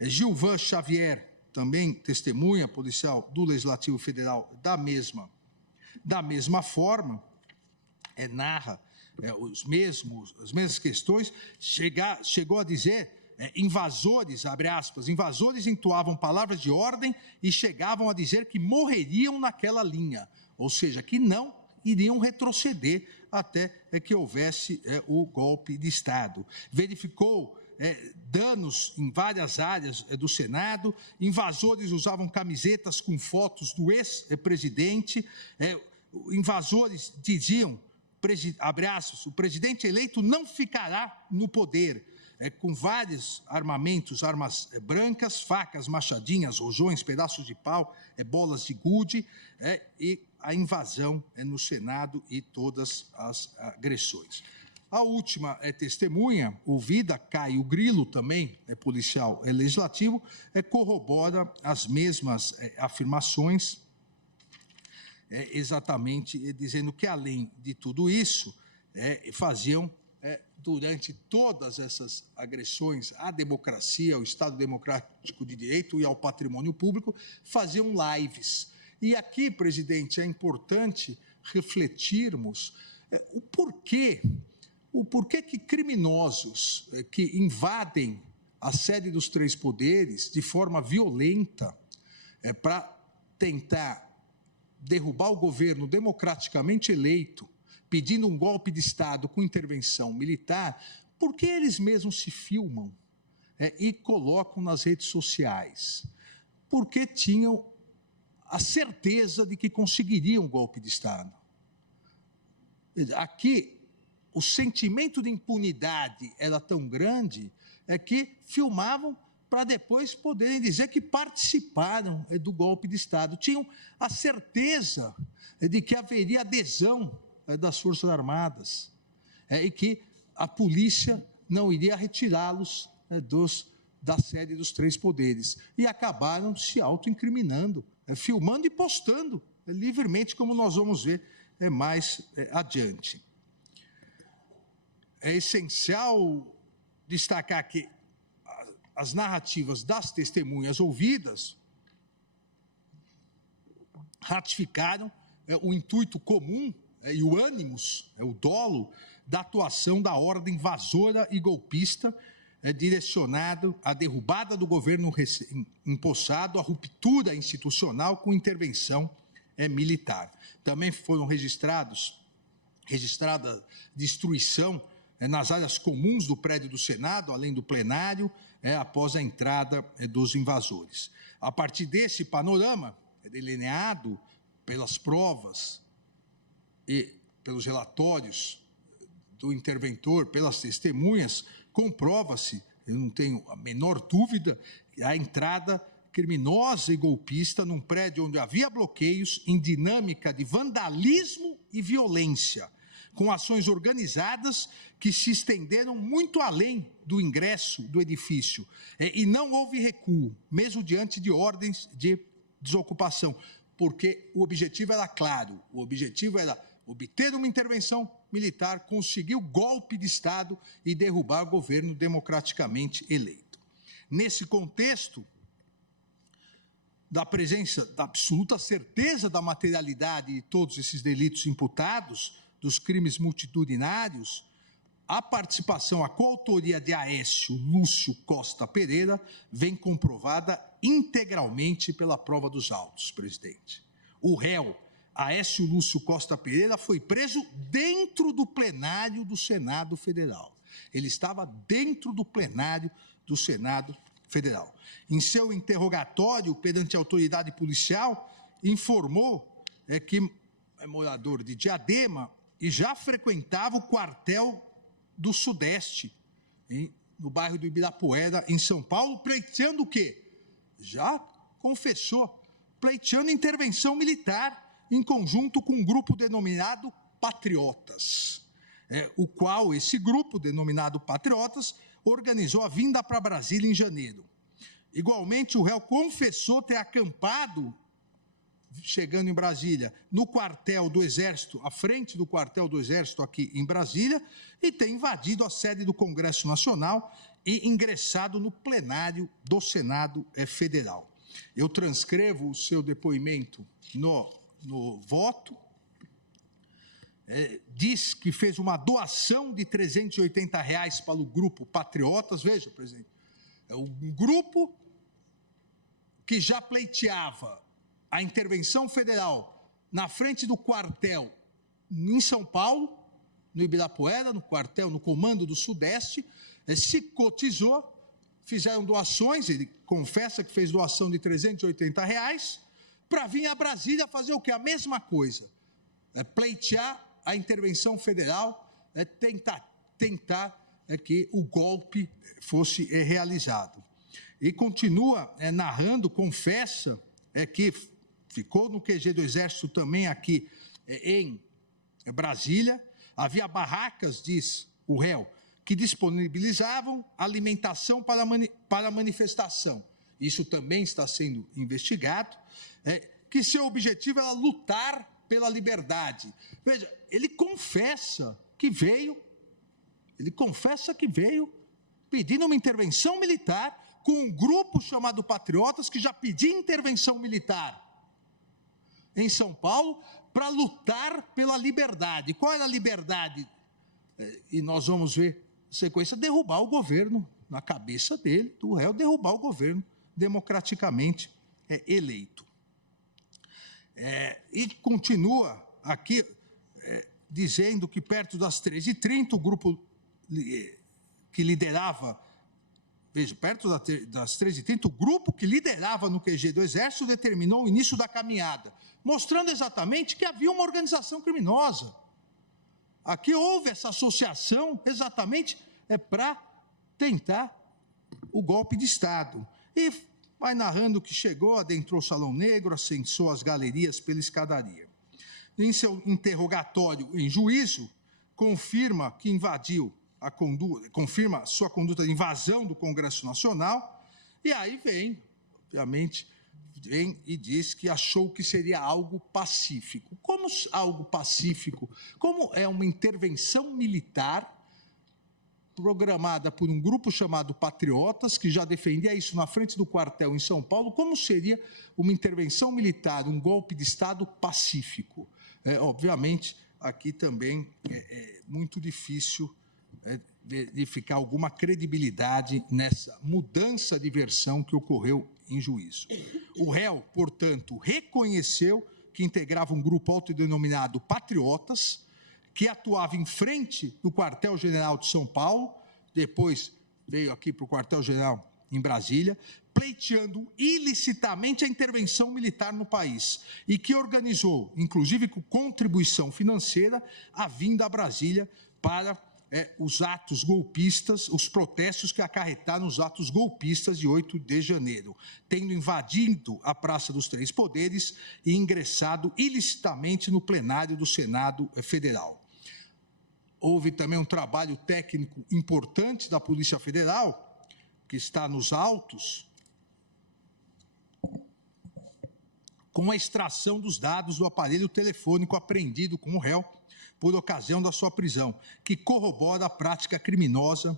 Gilvan Xavier, também testemunha policial do Legislativo Federal, da mesma forma, narra as mesmas questões, chegou a dizer, invasores, abre aspas, invasores entoavam palavras de ordem e chegavam a dizer que morreriam naquela linha, ou seja, que não iriam retroceder até que houvesse o golpe de Estado. Verificou danos em várias áreas do Senado, invasores usavam camisetas com fotos do ex-presidente, invasores diziam, abre aspas, o presidente eleito não ficará no poder, com vários armamentos, armas brancas, facas, machadinhas, rojões, pedaços de pau, bolas de gude, e a invasão no Senado e todas as agressões. A última testemunha, ouvida, Caio Grilo, também policial legislativo, corrobora as mesmas afirmações, exatamente dizendo que, além de tudo isso, faziam, durante todas essas agressões à democracia, ao Estado Democrático de Direito e ao patrimônio público, faziam lives. E aqui, presidente, é importante refletirmos o porquê que criminosos que invadem a sede dos três poderes de forma violenta para tentar derrubar o governo democraticamente eleito, pedindo um golpe de Estado com intervenção militar, por que eles mesmos se filmam e colocam nas redes sociais? Porque tinham a certeza de que conseguiriam um golpe de Estado. Aqui, o sentimento de impunidade era tão grande que filmavam para depois poderem dizer que participaram do golpe de Estado. Tinham a certeza de que haveria adesão das Forças Armadas e que a polícia não iria retirá-los da sede dos três poderes. E acabaram se autoincriminando, filmando e postando livremente, como nós vamos ver mais adiante. É essencial destacar que as narrativas das testemunhas ouvidas ratificaram o intuito comum e o ânimos, o dolo da atuação da ordem invasora e golpista direcionado à derrubada do governo empossado, à ruptura institucional com intervenção militar. Também foram registrada destruição nas áreas comuns do prédio do Senado, além do plenário, após a entrada dos invasores. A partir desse panorama, delineado pelas provas e pelos relatórios do interventor, pelas testemunhas, comprova-se, eu não tenho a menor dúvida, a entrada criminosa e golpista num prédio onde havia bloqueios em dinâmica de vandalismo e violência, com ações organizadas que se estenderam muito além do ingresso do edifício. E não houve recuo, mesmo diante de ordens de desocupação, porque o objetivo era claro, o objetivo era obter uma intervenção militar, conseguir o golpe de Estado e derrubar o governo democraticamente eleito. Nesse contexto, da presença, da absoluta certeza da materialidade de todos esses delitos imputados, dos crimes multitudinários, a participação, a coautoria de Aécio Lúcio Costa Pereira vem comprovada integralmente pela prova dos autos, presidente. O réu, Aécio Lúcio Costa Pereira, foi preso dentro do plenário do Senado Federal. Ele estava dentro do plenário do Senado Federal. Em seu interrogatório perante a autoridade policial, informou que é morador de Diadema e já frequentava o quartel do Sudeste, no bairro do Ibirapuera, em São Paulo, pleiteando o quê? Já confessou, pleiteando intervenção militar em conjunto com um grupo denominado Patriotas, o qual esse grupo, denominado Patriotas, organizou a vinda para Brasília em janeiro. Igualmente, o réu confessou ter acampado, chegando em Brasília, no quartel do Exército, à frente do quartel do Exército aqui em Brasília, e ter invadido a sede do Congresso Nacional e ingressado no plenário do Senado Federal. Eu transcrevo o seu depoimento no voto. Diz que fez uma doação de R$ 380 para o grupo Patriotas. Veja, presidente, é um grupo que já pleiteava a intervenção federal na frente do quartel em São Paulo, no Ibirapuera, no quartel, no comando do Sudeste, se cotizou, fizeram doações, ele confessa que fez doação de R$ 380 para vir a Brasília fazer o quê? A mesma coisa, pleitear a intervenção federal, tentar que o golpe fosse realizado. E continua narrando, confessa que ficou no QG do Exército também aqui em Brasília. Havia barracas, diz o réu, que disponibilizavam alimentação para a manifestação. Isso também está sendo investigado. Que seu objetivo era lutar pela liberdade. Veja, ele confessa que veio pedindo uma intervenção militar com um grupo chamado Patriotas que já pedia intervenção militar em São Paulo para lutar pela liberdade. Qual era a liberdade? E nós vamos ver a sequência: derrubar o governo, na cabeça dele, do réu, derrubar o governo democraticamente eleito. E continua aqui dizendo que perto das 13h30 o grupo que liderava, veja, perto das 13h30, o grupo que liderava no QG do Exército determinou o início da caminhada, mostrando exatamente que havia uma organização criminosa. Aqui houve essa associação exatamente para tentar o golpe de Estado. E vai narrando que chegou, adentrou o Salão Negro, ascensou as galerias pela escadaria. Em seu interrogatório em juízo, confirma que invadiu confirma sua conduta de invasão do Congresso Nacional, e aí vem, obviamente, e diz que achou que seria algo pacífico. Como algo pacífico? Como é uma intervenção militar programada por um grupo chamado Patriotas, que já defendia isso na frente do quartel em São Paulo, como seria uma intervenção militar, um golpe de Estado pacífico? Obviamente, aqui também é muito difícil verificar alguma credibilidade nessa mudança de versão que ocorreu em juízo. O réu, portanto, reconheceu que integrava um grupo autodenominado Patriotas, que atuava em frente do quartel-general de São Paulo, depois veio aqui para o quartel-general em Brasília, pleiteando ilicitamente a intervenção militar no país, e que organizou, inclusive com contribuição financeira, a vinda a Brasília para os atos golpistas, os protestos que acarretaram os atos golpistas de 8 de janeiro, tendo invadido a Praça dos Três Poderes e ingressado ilicitamente no plenário do Senado Federal. Houve também um trabalho técnico importante da Polícia Federal, que está nos autos, com a extração dos dados do aparelho telefônico apreendido com o réu por ocasião da sua prisão, que corrobora a prática criminosa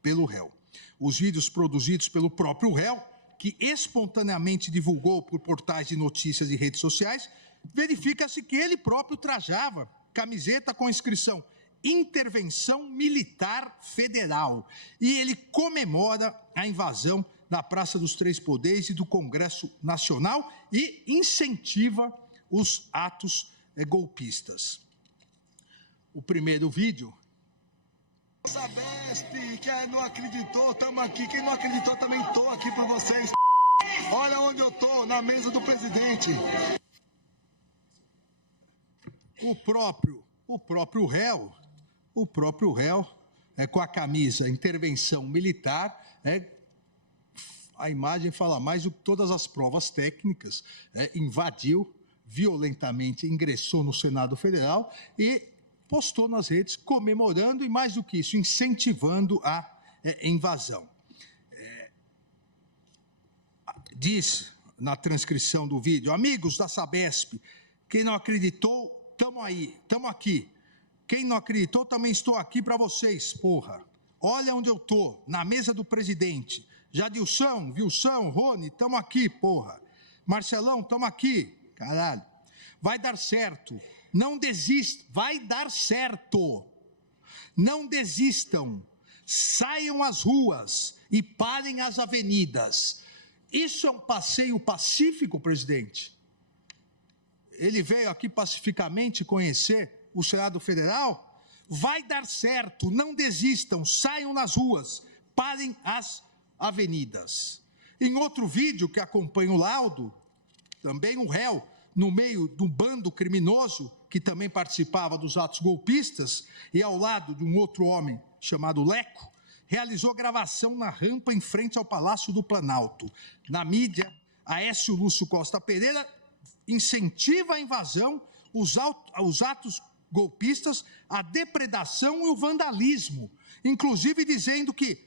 pelo réu. Os vídeos produzidos pelo próprio réu, que espontaneamente divulgou por portais de notícias e redes sociais, verifica-se que ele próprio trajava camiseta com a inscrição intervenção militar federal. E ele comemora a invasão na Praça dos Três Poderes e do Congresso Nacional e incentiva os atos golpistas. O primeiro vídeo. Sabesp, quem não acreditou, estamos aqui. Quem não acreditou, também estou aqui por vocês. Olha onde eu estou, na mesa do presidente. O próprio réu, com a camisa intervenção militar, a imagem fala mais do que todas as provas técnicas, invadiu violentamente, ingressou no Senado Federal e postou nas redes comemorando e, mais do que isso, incentivando a invasão. Diz na transcrição do vídeo: amigos da Sabesp, quem não acreditou, estamos aí, estamos aqui. Quem não acreditou, também estou aqui para vocês, porra. Olha onde eu estou, na mesa do presidente. Jadilson, Wilson, Rony, estamos aqui, porra. Marcelão, estamos aqui, caralho. Vai dar certo. Não desistam, vai dar certo. Não desistam. Saiam às ruas e parem as avenidas. Isso é um passeio pacífico, presidente? Ele veio aqui pacificamente conhecer o Senado Federal? Vai dar certo, não desistam, saiam nas ruas, parem as avenidas. Em outro vídeo que acompanha o laudo, também o réu, no meio do bando criminoso, que também participava dos atos golpistas, e ao lado de um outro homem chamado Leco, realizou gravação na rampa em frente ao Palácio do Planalto. Na mídia, Aécio Lúcio Costa Pereira incentiva a invasão, os atos golpistas, a depredação e o vandalismo, inclusive dizendo que,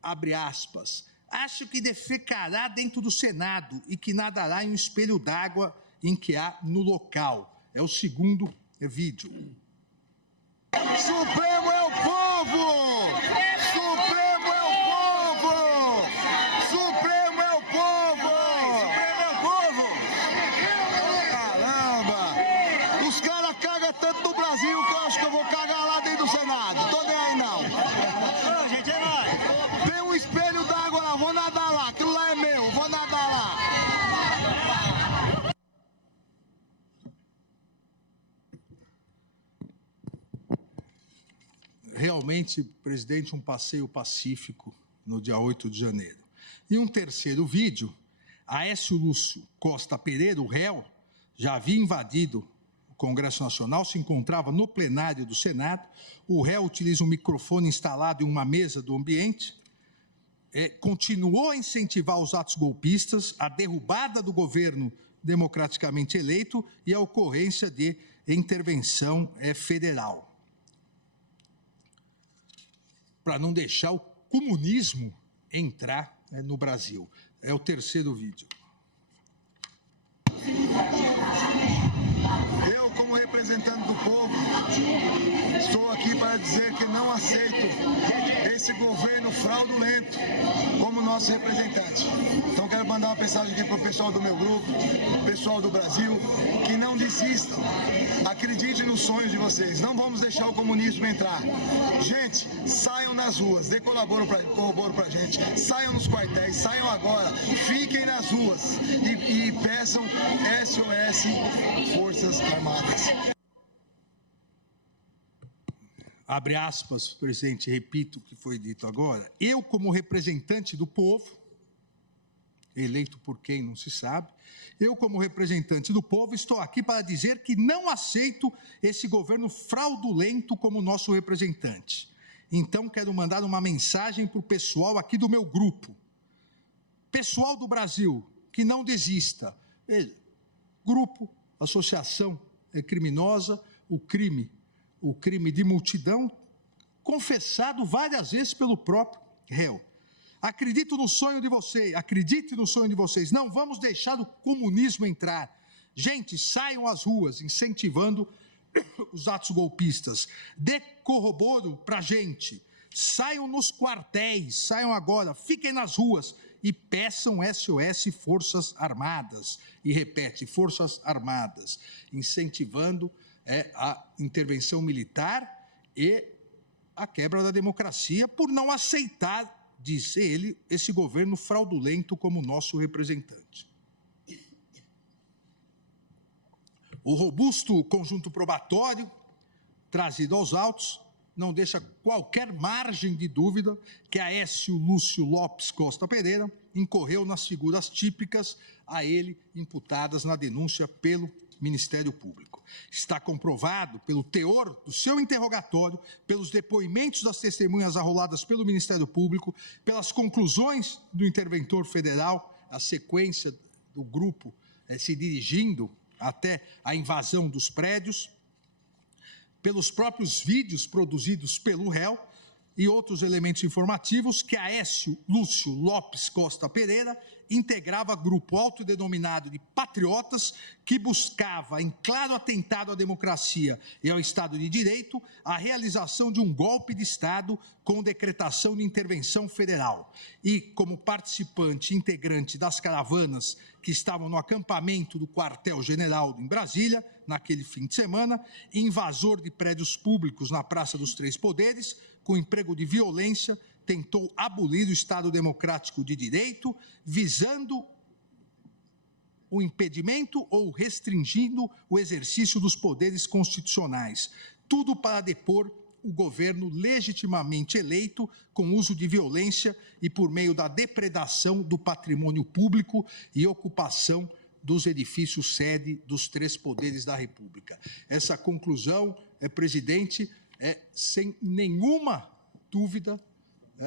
abre aspas, acho que defecará dentro do Senado e que nadará em um espelho d'água em que há no local. É o segundo vídeo. Supremo é o povo! Supremo é o povo! Supremo é o povo! Supremo é o povo! Caramba! Os caras cagam tanto no Brasil que eu acho que eu vou cagar lá dentro do Senado. Tô nem aí, não. Não, gente, é nóis. Tem um espelho d'água lá, vou nadar lá. Aquilo lá é meu, vou nadar lá. Realmente, presidente, um passeio pacífico no dia 8 de janeiro. E um terceiro vídeo, Aécio Lúcio Costa Pereira, o réu, já havia invadido o Congresso Nacional, se encontrava no plenário do Senado. O réu utiliza um microfone instalado em uma mesa do ambiente, continuou a incentivar os atos golpistas, a derrubada do governo democraticamente eleito e a ocorrência de intervenção federal, para não deixar o comunismo entrar no Brasil. É o terceiro vídeo. Eu, como representante do povo, estou aqui para dizer que não aceito esse governo fraudulento como nosso representante. Então quero mandar uma mensagem aqui para o pessoal do meu grupo, pessoal do Brasil, que não desistam. Acreditem nos sonhos de vocês. Não vamos deixar o comunismo entrar. Gente, saiam nas ruas, dê corroboro para a gente. Saiam nos quartéis, saiam agora. Fiquem nas ruas e peçam SOS Forças Armadas. Abre aspas, presidente, repito o que foi dito agora. Eu, como representante do povo, eleito por quem não se sabe, eu, como representante do povo, estou aqui para dizer que não aceito esse governo fraudulento como nosso representante. Então, quero mandar uma mensagem para o pessoal aqui do meu grupo. Pessoal do Brasil, que não desista. Grupo, associação criminosa, o crime de multidão, confessado várias vezes pelo próprio réu. Acredite no sonho de vocês, não vamos deixar o comunismo entrar. Gente, saiam às ruas, incentivando os atos golpistas. Dê corroboro para a gente, saiam nos quartéis, saiam agora, fiquem nas ruas e peçam SOS Forças Armadas. E repete, Forças Armadas, incentivando a intervenção militar e a quebra da democracia por não aceitar, disse ele, esse governo fraudulento como nosso representante. O robusto conjunto probatório trazido aos autos não deixa qualquer margem de dúvida que Aécio Lúcio Lopes Costa Pereira incorreu nas figuras típicas a ele imputadas na denúncia pelo Ministério Público. Está comprovado pelo teor do seu interrogatório, pelos depoimentos das testemunhas arroladas pelo Ministério Público, pelas conclusões do interventor federal, a sequência do grupo se dirigindo até a invasão dos prédios, pelos próprios vídeos produzidos pelo réu e outros elementos informativos que Aécio Lúcio Lopes Costa Pereira integrava grupo autodenominado de patriotas que buscava, em claro atentado à democracia e ao Estado de Direito, a realização de um golpe de Estado com decretação de intervenção federal. E, como participante integrante das caravanas que estavam no acampamento do quartel-general em Brasília, naquele fim de semana, invasor de prédios públicos na Praça dos Três Poderes, com emprego de violência, tentou abolir o Estado Democrático de Direito, visando o impedimento ou restringindo o exercício dos poderes constitucionais. Tudo para depor o governo legitimamente eleito com uso de violência e por meio da depredação do patrimônio público e ocupação dos edifícios sede dos três poderes da República. Essa conclusão, presidente, sem nenhuma dúvida,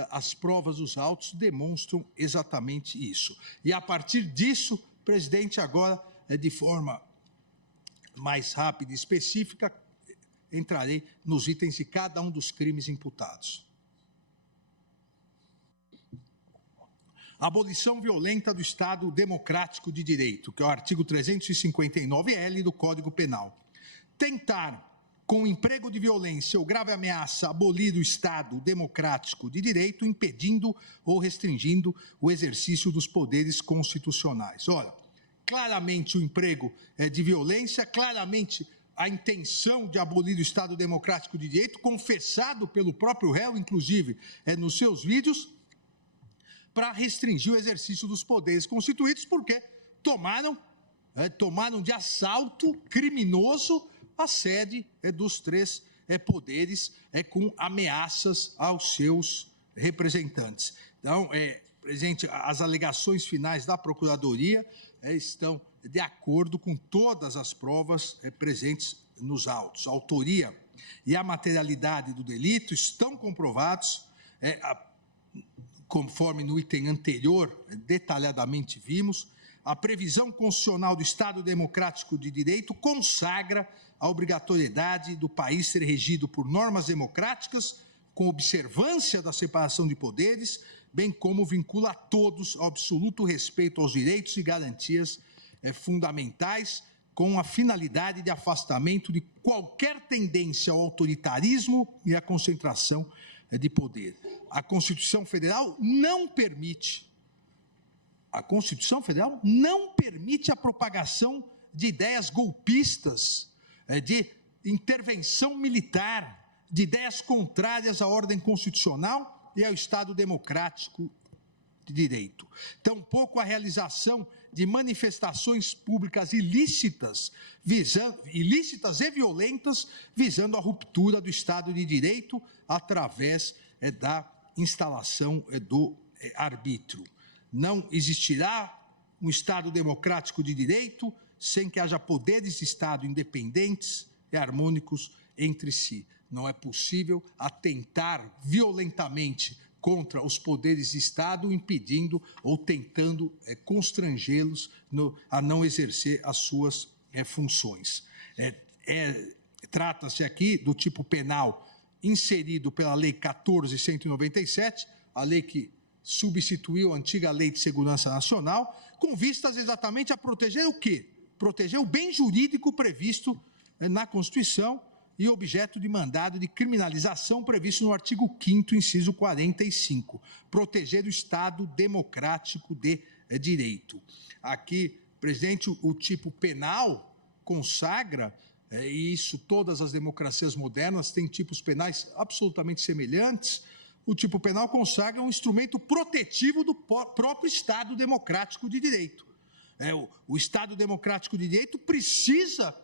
as provas dos autos demonstram exatamente isso. E a partir disso, presidente, agora, de forma mais rápida e específica, entrarei nos itens de cada um dos crimes imputados. Abolição violenta do Estado Democrático de Direito, que é o artigo 359-L do Código Penal. Tentar, com emprego de violência ou grave ameaça, abolir o Estado Democrático de Direito, impedindo ou restringindo o exercício dos poderes constitucionais. Olha, claramente o emprego de violência, claramente a intenção de abolir o Estado Democrático de Direito, confessado pelo próprio réu, inclusive, nos seus vídeos, para restringir o exercício dos poderes constituídos, porque tomaram de assalto criminoso a sede dos três poderes com ameaças aos seus representantes. Então, presidente, as alegações finais da Procuradoria estão de acordo com todas as provas presentes nos autos. A autoria e a materialidade do delito estão comprovados, conforme no item anterior detalhadamente vimos. A previsão constitucional do Estado Democrático de Direito consagra a obrigatoriedade do país ser regido por normas democráticas, com observância da separação de poderes, bem como vincula a todos ao absoluto respeito aos direitos e garantias fundamentais, com a finalidade de afastamento de qualquer tendência ao autoritarismo e à concentração de poder. A Constituição Federal não permite a propagação de ideias golpistas, de intervenção militar, de ideias contrárias à ordem constitucional e ao Estado Democrático de Direito. Tampouco a realização de manifestações públicas ilícitas e violentas, visando a ruptura do Estado de Direito através da instalação do arbítrio. Não existirá um Estado democrático de direito sem que haja poderes de Estado independentes e harmônicos entre si. Não é possível atentar violentamente contra os poderes de Estado, impedindo ou tentando constrangê-los a não exercer as suas funções. Trata-se aqui do tipo penal inserido pela Lei 14.197, a lei que substituiu a antiga Lei de Segurança Nacional, com vistas exatamente a proteger o quê? Proteger o bem jurídico previsto na Constituição e objeto de mandado de criminalização previsto no artigo 5º, inciso 45, proteger o Estado Democrático de Direito. Aqui, presidente, o tipo penal consagra e isso todas as democracias modernas têm tipos penais absolutamente semelhantes, o tipo penal consagra um instrumento protetivo do próprio Estado democrático de direito. O Estado democrático de direito precisa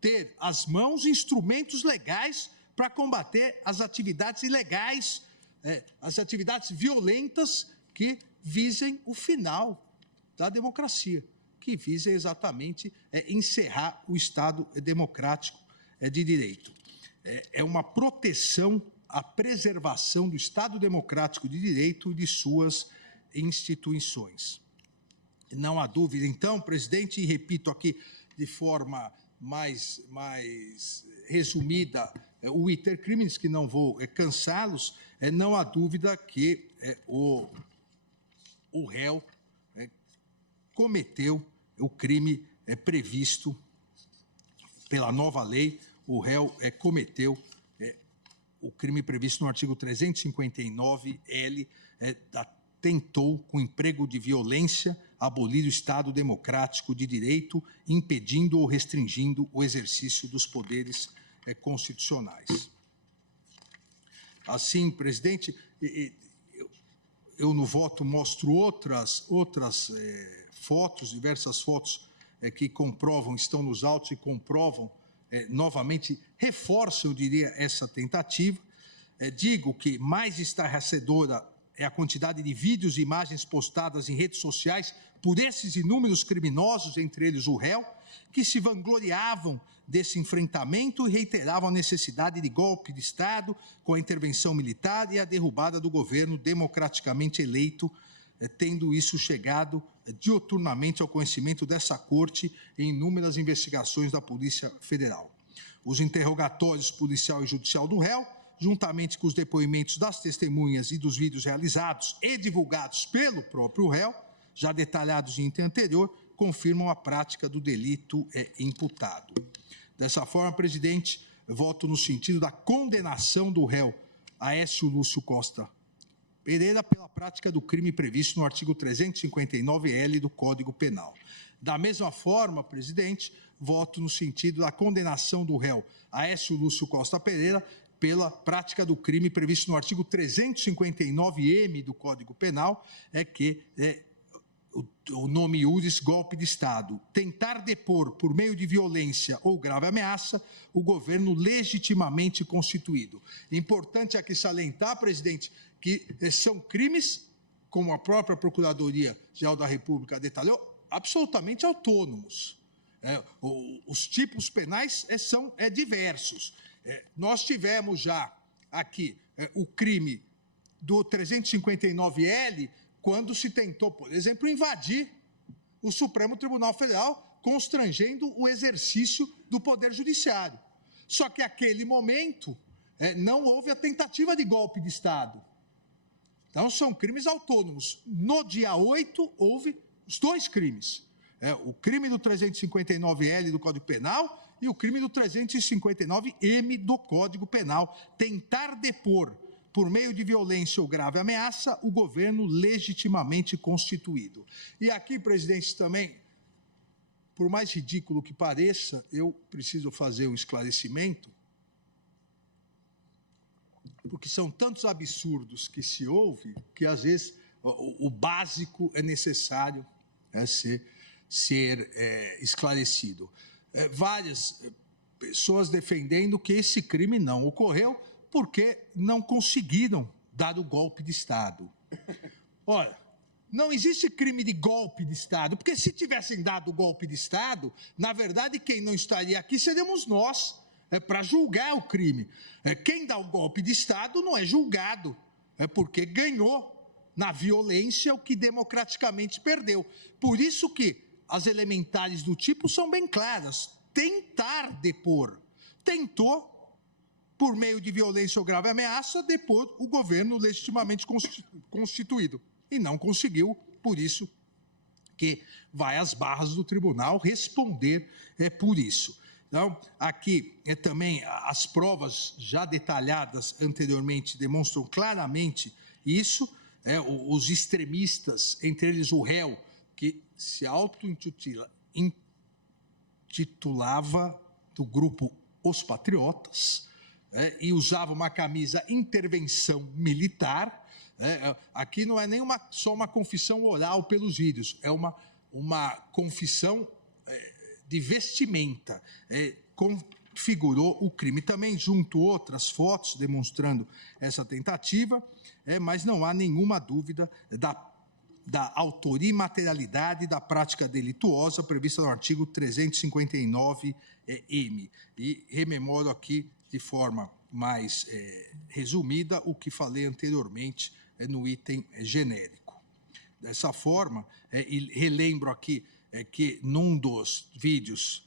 ter às mãos instrumentos legais para combater as atividades ilegais, as atividades violentas que visem o final da democracia, que visem exatamente encerrar o Estado democrático de direito. É uma proteção, a preservação do Estado democrático de direito e de suas instituições. Não há dúvida, então, presidente, e repito aqui de forma mais resumida, o iter criminis, que não vou cansá-los, não há dúvida que o réu cometeu o crime previsto pela nova lei, o réu cometeu o crime previsto no artigo 359-L, tentou, com emprego de violência, abolir o Estado democrático de direito, impedindo ou restringindo o exercício dos poderes constitucionais. Assim, presidente, eu no voto mostro outras fotos, diversas fotos que comprovam, estão nos autos e comprovam, novamente, reforçam, eu diria, essa tentativa. Digo que mais estarrecedora é a quantidade de vídeos e imagens postadas em redes sociais por esses inúmeros criminosos, entre eles o réu, que se vangloriavam desse enfrentamento e reiteravam a necessidade de golpe de Estado com a intervenção militar e a derrubada do governo democraticamente eleito, tendo isso chegado diuturnamente ao conhecimento dessa Corte em inúmeras investigações da Polícia Federal. Os interrogatórios policial e judicial do réu, juntamente com os depoimentos das testemunhas e dos vídeos realizados e divulgados pelo próprio réu, já detalhados em item anterior, confirmam a prática do delito imputado. Dessa forma, presidente, voto no sentido da condenação do réu Aécio Lúcio Costa Pereira pela prática do crime previsto no artigo 359-L do Código Penal. Da mesma forma, presidente, voto no sentido da condenação do réu Aécio Lúcio Costa Pereira pela prática do crime previsto no artigo 359-M do Código Penal, que o nome iuris, golpe de Estado, tentar depor por meio de violência ou grave ameaça o governo legitimamente constituído. Importante aqui salientar, presidente, que são crimes, como a própria Procuradoria-Geral da República detalhou, absolutamente autônomos. Os tipos penais são diversos. Nós tivemos já aqui o crime do 359-L, quando se tentou, por exemplo, invadir o Supremo Tribunal Federal, constrangendo o exercício do Poder Judiciário. Só que, naquele momento, não houve a tentativa de golpe de Estado. Então, são crimes autônomos. No dia 8, houve os dois crimes. O crime do 359-L do Código Penal e o crime do 359-M do Código Penal. Tentar depor por meio de violência ou grave ameaça, o governo legitimamente constituído. E aqui, presidente, também, por mais ridículo que pareça, eu preciso fazer um esclarecimento, porque são tantos absurdos que se ouve, que às vezes o básico é necessário ser esclarecido. Várias pessoas defendendo que esse crime não ocorreu, porque não conseguiram dar o golpe de Estado. Ora, não existe crime de golpe de Estado, porque se tivessem dado o golpe de Estado, na verdade, quem não estaria aqui seríamos nós, para julgar o crime. Quem dá o golpe de Estado não é julgado, porque ganhou na violência o que democraticamente perdeu. Por isso que as elementares do tipo são bem claras. Tentar depor. Tentou, por meio de violência ou grave ameaça, depor o governo legitimamente constituído. E não conseguiu, por isso que vai às barras do tribunal responder por isso. Então, aqui também as provas já detalhadas anteriormente demonstram claramente isso. Os extremistas, entre eles o réu, que se auto-intitulava do grupo Os Patriotas, e usava uma camisa intervenção militar. Aqui não é nem só uma confissão oral pelos vídeos, é uma confissão de vestimenta. Configurou o crime. Também junto outras fotos demonstrando essa tentativa, mas não há nenhuma dúvida da autoria e materialidade da prática delituosa prevista no artigo 359-M. E rememoro aqui de forma mais resumida o que falei anteriormente no item genérico. Dessa forma, e relembro aqui que num dos vídeos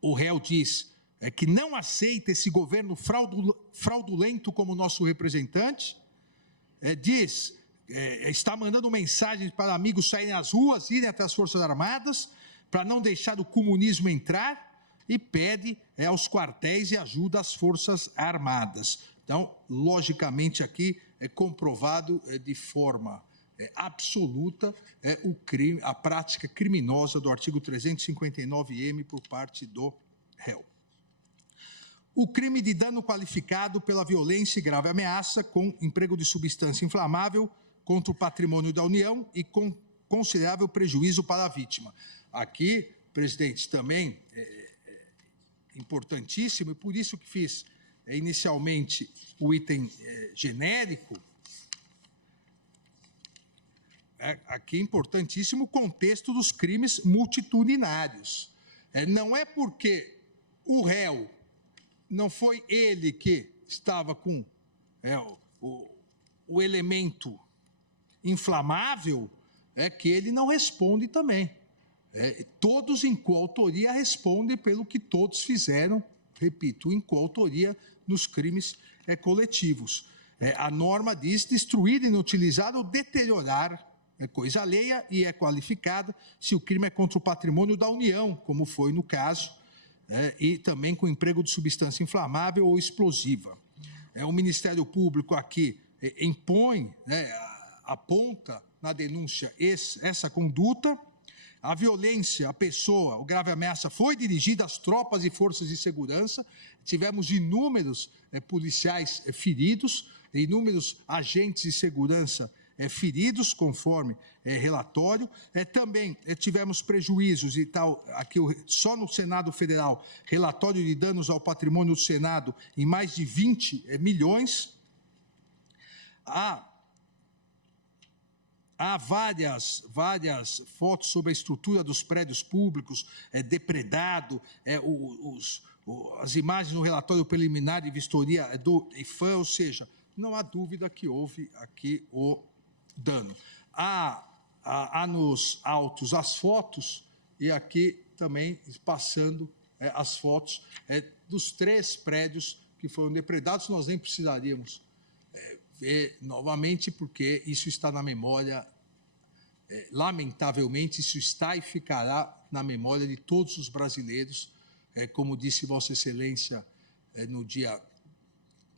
o réu diz que não aceita esse governo fraudulento como nosso representante, diz, está mandando mensagens para amigos saírem às ruas, irem até as Forças Armadas, para não deixar o comunismo entrar, e pede aos quartéis e ajuda às Forças Armadas. Então, logicamente, aqui é comprovado de forma absoluta o crime, a prática criminosa do artigo 359-M por parte do réu. O crime de dano qualificado pela violência e grave ameaça com emprego de substância inflamável contra o patrimônio da União e com considerável prejuízo para a vítima. Aqui, presidente, também importantíssimo, e por isso que fiz inicialmente o item genérico. Aqui importantíssimo o contexto dos crimes multitudinários. Não é porque o réu não foi ele que estava com o elemento inflamável, que ele não responde também. Todos em coautoria respondem pelo que todos fizeram, repito, em coautoria nos crimes coletivos. A norma diz destruir, inutilizar ou deteriorar coisa alheia e é qualificada se o crime é contra o patrimônio da União, como foi no caso, e também com emprego de substância inflamável ou explosiva. O Ministério Público aqui impõe, aponta na denúncia essa conduta. A violência, a pessoa, o grave ameaça foi dirigida às tropas e forças de segurança. Tivemos inúmeros policiais feridos, inúmeros agentes de segurança feridos, conforme relatório. Também tivemos prejuízos e tal, aqui só no Senado Federal, relatório de danos ao patrimônio do Senado em mais de 20 milhões. Há várias fotos sobre a estrutura dos prédios públicos, depredado, as imagens no relatório preliminar de vistoria do IFAM, ou seja, não há dúvida que houve aqui o dano. Há nos autos as fotos, e aqui também passando as fotos dos 3 prédios que foram depredados. Nós nem precisaríamos ver novamente, porque isso está na memória, lamentavelmente, isso está e ficará na memória de todos os brasileiros, como disse Vossa Excelência no dia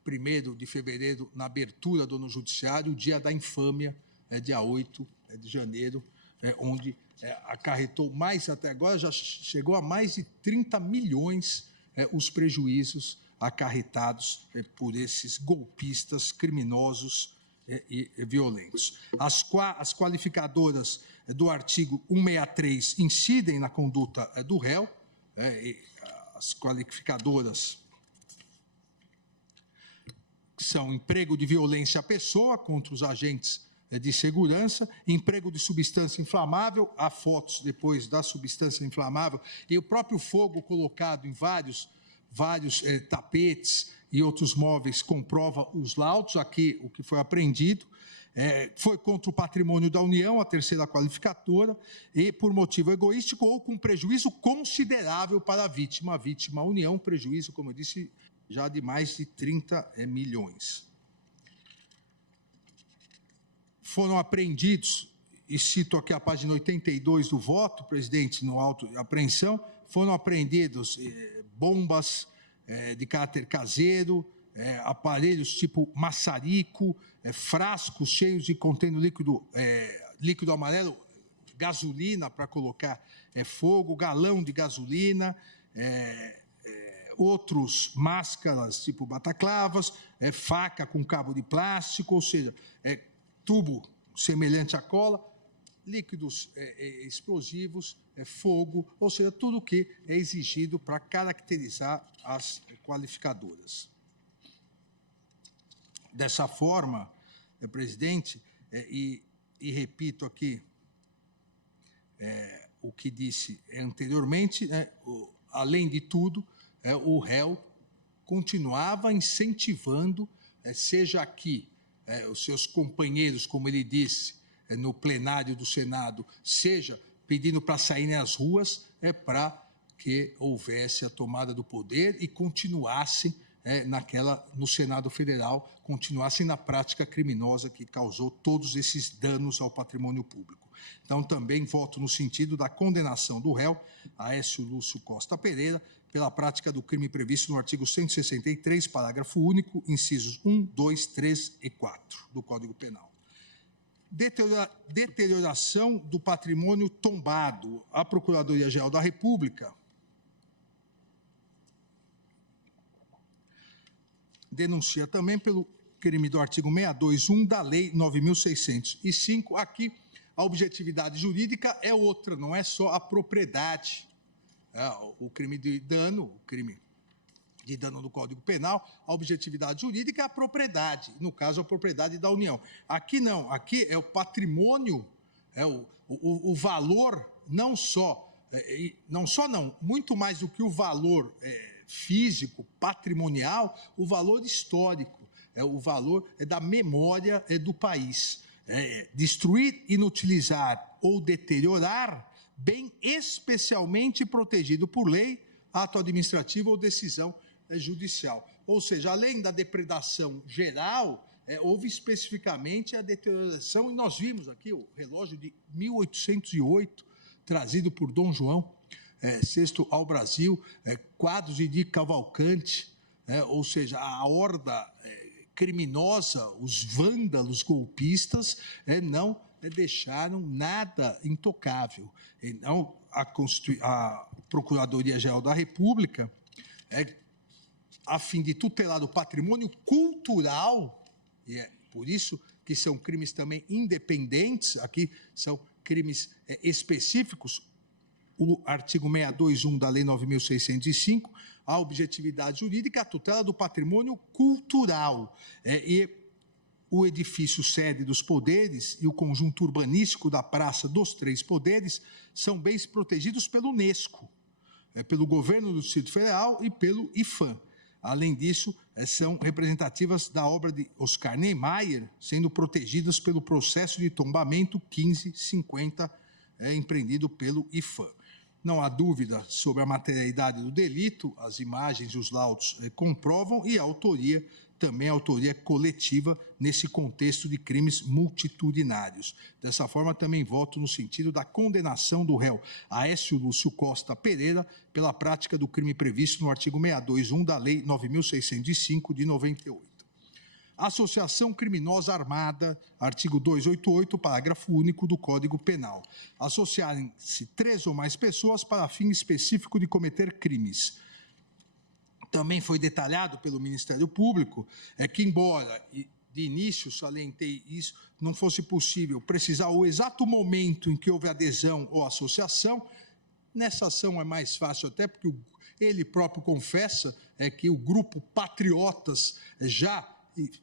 1º de fevereiro, na abertura do Judiciário, o dia da infâmia, dia 8 de janeiro, onde acarretou mais, até agora já chegou a mais de 30 milhões os prejuízos acarretados por esses golpistas criminosos e violentos. As qualificadoras do artigo 163 incidem na conduta do réu, as qualificadoras são emprego de violência à pessoa contra os agentes de segurança, emprego de substância inflamável, há fotos depois da substância inflamável, e o próprio fogo colocado em vários tapetes e outros móveis comprova os laudos. Aqui o que foi apreendido foi contra o patrimônio da União, a terceira qualificadora, e por motivo egoístico ou com prejuízo considerável para a vítima. A vítima, a União, prejuízo, como eu disse, já de mais de 30 milhões. Foram apreendidos, e cito aqui a página 82 do voto, presidente, no auto de apreensão, foram apreendidos bombas de caráter caseiro, aparelhos tipo maçarico, frascos cheios de contendo líquido amarelo, gasolina para colocar fogo, galão de gasolina, outros máscaras tipo bataclavas, faca com cabo de plástico, ou seja, tubo semelhante à cola, líquidos explosivos, fogo, ou seja, tudo o que é exigido para caracterizar as qualificadoras. Dessa forma, presidente, e repito aqui o que disse anteriormente, além de tudo, o réu continuava incentivando, seja aqui, os seus companheiros, como ele disse, no plenário do Senado, seja pedindo para saírem às ruas, para que houvesse a tomada do poder e continuassem no Senado Federal, continuassem na prática criminosa que causou todos esses danos ao patrimônio público. Então, também voto no sentido da condenação do réu, Aécio Lúcio Costa Pereira, pela prática do crime previsto no artigo 163, parágrafo único, incisos 1, 2, 3 e 4 do Código Penal. Deterioração do patrimônio tombado. A Procuradoria-Geral da República denuncia também pelo crime do artigo 621 da Lei 9.605. Aqui, a objetividade jurídica é outra, não é só a propriedade. O crime de dano, do Código Penal, a objetividade jurídica é a propriedade, no caso, a propriedade da União. Aqui não, aqui é o patrimônio, o valor, muito mais do que o valor físico, patrimonial, o valor histórico, o valor da memória do país. Destruir, inutilizar ou deteriorar bem especialmente protegido por lei, ato administrativo ou decisão judicial. Ou seja, além da depredação geral, houve especificamente a deterioração, e nós vimos aqui o relógio de 1808, trazido por Dom João VI ao Brasil, quadros de Di Cavalcanti, ou seja, a horda criminosa, os vândalos golpistas, não deixaram nada intocável. Então, a Procuradoria-Geral da República, a fim de tutelar o patrimônio cultural, e é por isso que são crimes também independentes, aqui são crimes específicos, o artigo 621 da Lei 9.605, a objetividade jurídica, a tutela do patrimônio cultural. E o edifício sede dos poderes e o conjunto urbanístico da Praça dos Três Poderes são bens protegidos pela Unesco, pelo governo do Distrito Federal e pelo IPHAN. Além disso, são representativas da obra de Oscar Niemeyer, sendo protegidas pelo processo de tombamento 1550, empreendido pelo IPHAN. Não há dúvida sobre a materialidade do delito, as imagens e os laudos comprovam, e a autoria, também a autoria coletiva, nesse contexto de crimes multitudinários. Dessa forma, também voto no sentido da condenação do réu Aécio Lúcio Costa Pereira pela prática do crime previsto no artigo 621 da Lei 9.605 de 98. Associação criminosa armada, artigo 288, parágrafo único do Código Penal. Associarem-se 3 ou mais pessoas para fim específico de cometer crimes. Também foi detalhado pelo Ministério Público que, embora de início salientei isso, não fosse possível precisar o exato momento em que houve adesão ou associação, nessa ação é mais fácil até porque ele próprio confessa que o grupo Patriotas já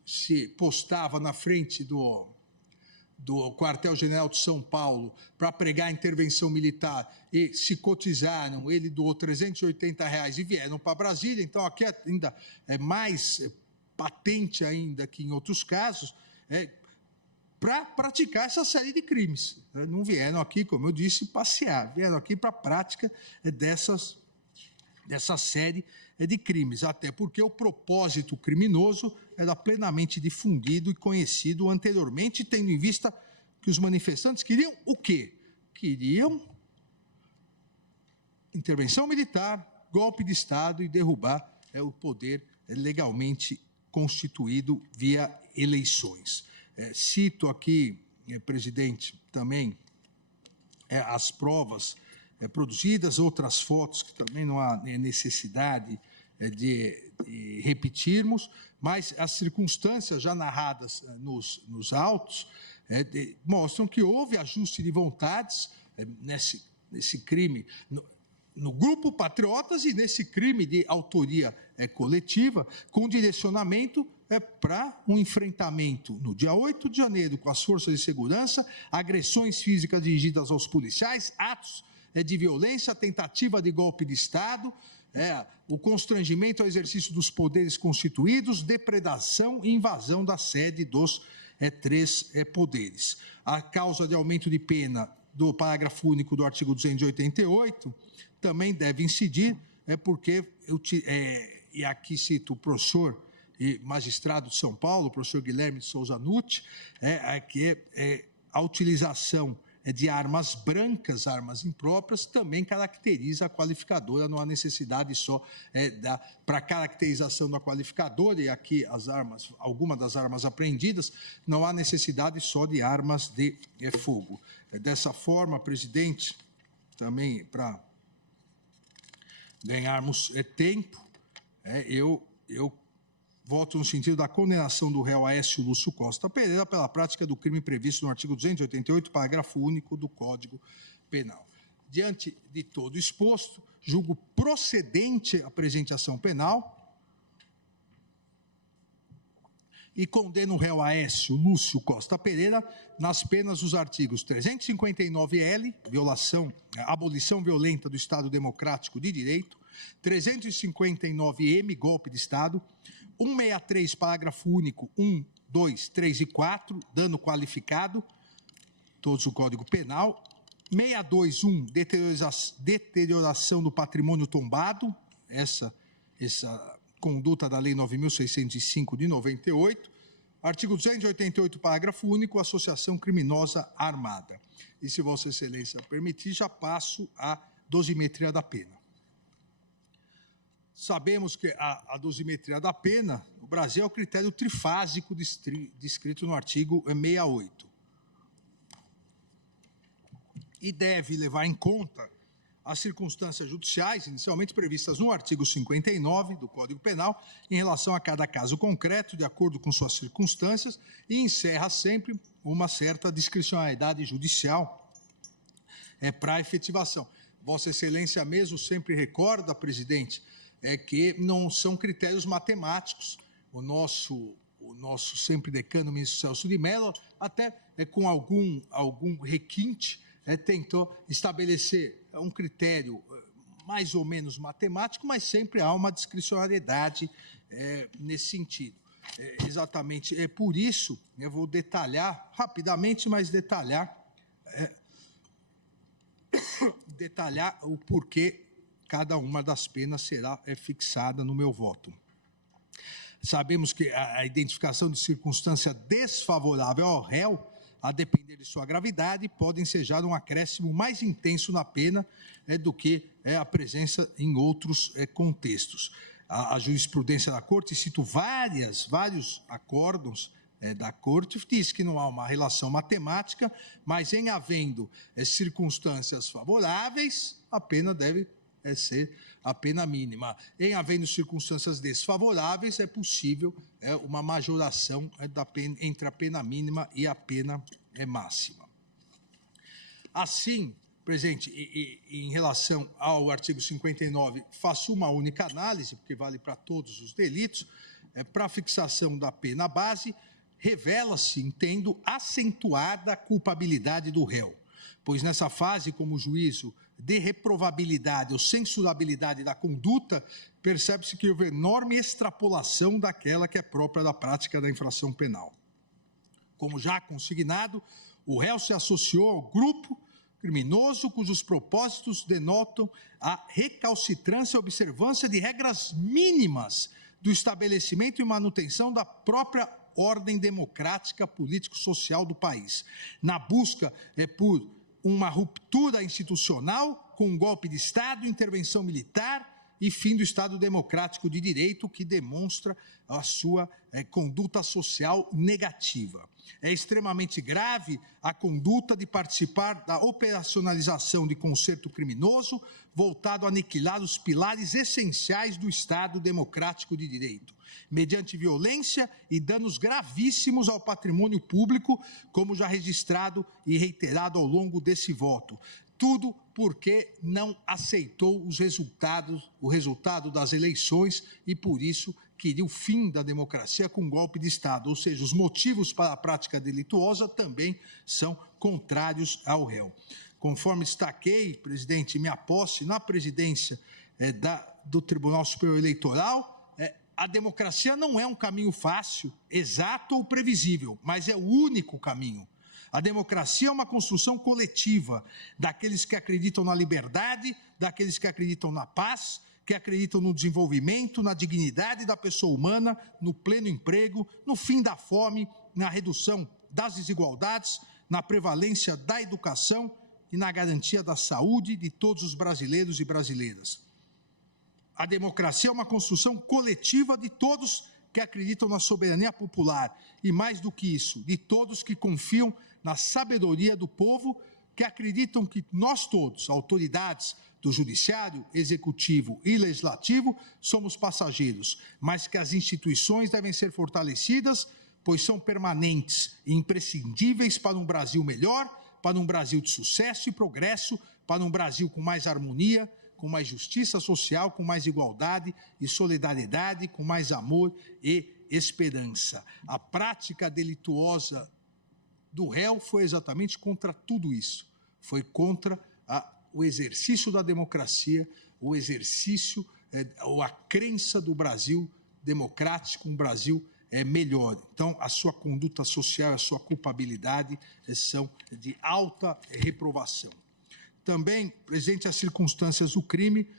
se postava na frente do quartel-general de São Paulo para pregar a intervenção militar e se cotizaram, ele doou R$380 e vieram para Brasília. Então, aqui ainda é mais patente ainda que em outros casos, para praticar essa série de crimes. Não vieram aqui, como eu disse, passear, vieram aqui para a prática dessa série de crimes, até porque o propósito criminoso era plenamente difundido e conhecido anteriormente, tendo em vista que os manifestantes queriam o quê? Queriam intervenção militar, golpe de Estado e derrubar o poder legalmente constituído via eleições. Cito aqui, presidente, também as provas produzidas, outras fotos que também não há necessidade de repetirmos, mas as circunstâncias já narradas nos autos mostram que houve ajuste de vontades nesse crime, no grupo Patriotas e nesse crime de autoria coletiva, com direcionamento para um enfrentamento no dia 8 de janeiro com as forças de segurança, agressões físicas dirigidas aos policiais, atos de violência, tentativa de golpe de Estado, o constrangimento ao exercício dos poderes constituídos, depredação e invasão da sede dos três poderes. A causa de aumento de pena do parágrafo único do artigo 288 também deve incidir, porque, e aqui cito o professor e magistrado de São Paulo, o professor Guilherme de Souza Nutti, que a utilização de armas brancas, armas impróprias, também caracteriza a qualificadora, não há necessidade só para a caracterização da qualificadora, e aqui algumas das armas apreendidas, não há necessidade só de armas de fogo. Dessa forma, presidente, também para ganharmos tempo, eu voto no sentido da condenação do réu Aécio Lúcio Costa Pereira pela prática do crime previsto no artigo 288, parágrafo único do Código Penal. Diante de todo exposto, julgo procedente a apresentação penal e condeno o réu Aécio Lúcio Costa Pereira nas penas dos artigos 359-L, abolição violenta do Estado Democrático de Direito, 359-M, golpe de Estado, 163, parágrafo único, 1, 2, 3 e 4, dano qualificado, todos o Código Penal, 621, deterioração do patrimônio tombado, essa conduta da Lei 9.605 de 98, artigo 288, parágrafo único, associação criminosa armada. E se Vossa Excelência permitir, já passo à dosimetria da pena. Sabemos que a dosimetria da pena, no Brasil, é o critério trifásico descrito no artigo 68. E deve levar em conta as circunstâncias judiciais, inicialmente previstas no artigo 59 do Código Penal, em relação a cada caso concreto, de acordo com suas circunstâncias, e encerra sempre uma certa discricionariedade judicial para a efetivação. Vossa Excelência mesmo sempre recorda, presidente, que não são critérios matemáticos. O nosso sempre decano, ministro Celso de Mello, até com algum requinte, tentou estabelecer um critério mais ou menos matemático, mas sempre há uma discricionariedade nesse sentido. Exatamente por isso, eu vou detalhar rapidamente, mas detalhar o porquê cada uma das penas será fixada no meu voto. Sabemos que a identificação de circunstância desfavorável ao réu, a depender de sua gravidade, pode ensejar um acréscimo mais intenso na pena do que a presença em outros contextos. A jurisprudência da Corte, cito vários acórdãos da Corte, diz que não há uma relação matemática, mas em havendo circunstâncias favoráveis, a pena deve ser a pena mínima. Em havendo circunstâncias desfavoráveis, é possível uma majoração da pena, entre a pena mínima e a pena máxima. Assim, presidente, em relação ao artigo 59, faço uma única análise, porque vale para todos os delitos. Para a fixação da pena base, revela-se, entendo, acentuada a culpabilidade do réu, pois nessa fase, como juízo de reprovabilidade ou censurabilidade da conduta, percebe-se que houve enorme extrapolação daquela que é própria da prática da infração penal. Como já consignado, o réu se associou ao grupo criminoso cujos propósitos denotam a recalcitrância e observância de regras mínimas do estabelecimento e manutenção da própria ordem democrática político-social do país, na busca por uma ruptura institucional com um golpe de Estado, intervenção militar e fim do Estado Democrático de Direito, que demonstra a sua conduta social negativa. É extremamente grave a conduta de participar da operacionalização de concerto criminoso voltado a aniquilar os pilares essenciais do Estado Democrático de Direito, mediante violência e danos gravíssimos ao patrimônio público, como já registrado e reiterado ao longo desse voto. Tudo porque não aceitou o resultado das eleições e, por isso, queria o fim da democracia com um golpe de Estado. Ou seja, os motivos para a prática delituosa também são contrários ao réu. Conforme destaquei, presidente, minha posse na presidência do Tribunal Superior Eleitoral, a democracia não é um caminho fácil, exato ou previsível, mas é o único caminho. A democracia é uma construção coletiva daqueles que acreditam na liberdade, daqueles que acreditam na paz, que acreditam no desenvolvimento, na dignidade da pessoa humana, no pleno emprego, no fim da fome, na redução das desigualdades, na prevalência da educação e na garantia da saúde de todos os brasileiros e brasileiras. A democracia é uma construção coletiva de todos que acreditam na soberania popular e, mais do que isso, de todos que confiam na sabedoria do povo, que acreditam que nós todos, autoridades do judiciário, executivo e legislativo, somos passageiros, mas que as instituições devem ser fortalecidas, pois são permanentes e imprescindíveis para um Brasil melhor, para um Brasil de sucesso e progresso, para um Brasil com mais harmonia, com mais justiça social, com mais igualdade e solidariedade, com mais amor e esperança. A prática delituosa do réu foi exatamente contra tudo isso. Foi contra o exercício da democracia, o exercício ou a crença do Brasil democrático, um Brasil melhor. Então, a sua conduta social, a sua culpabilidade são de alta reprovação. Também, presidente, as circunstâncias do crime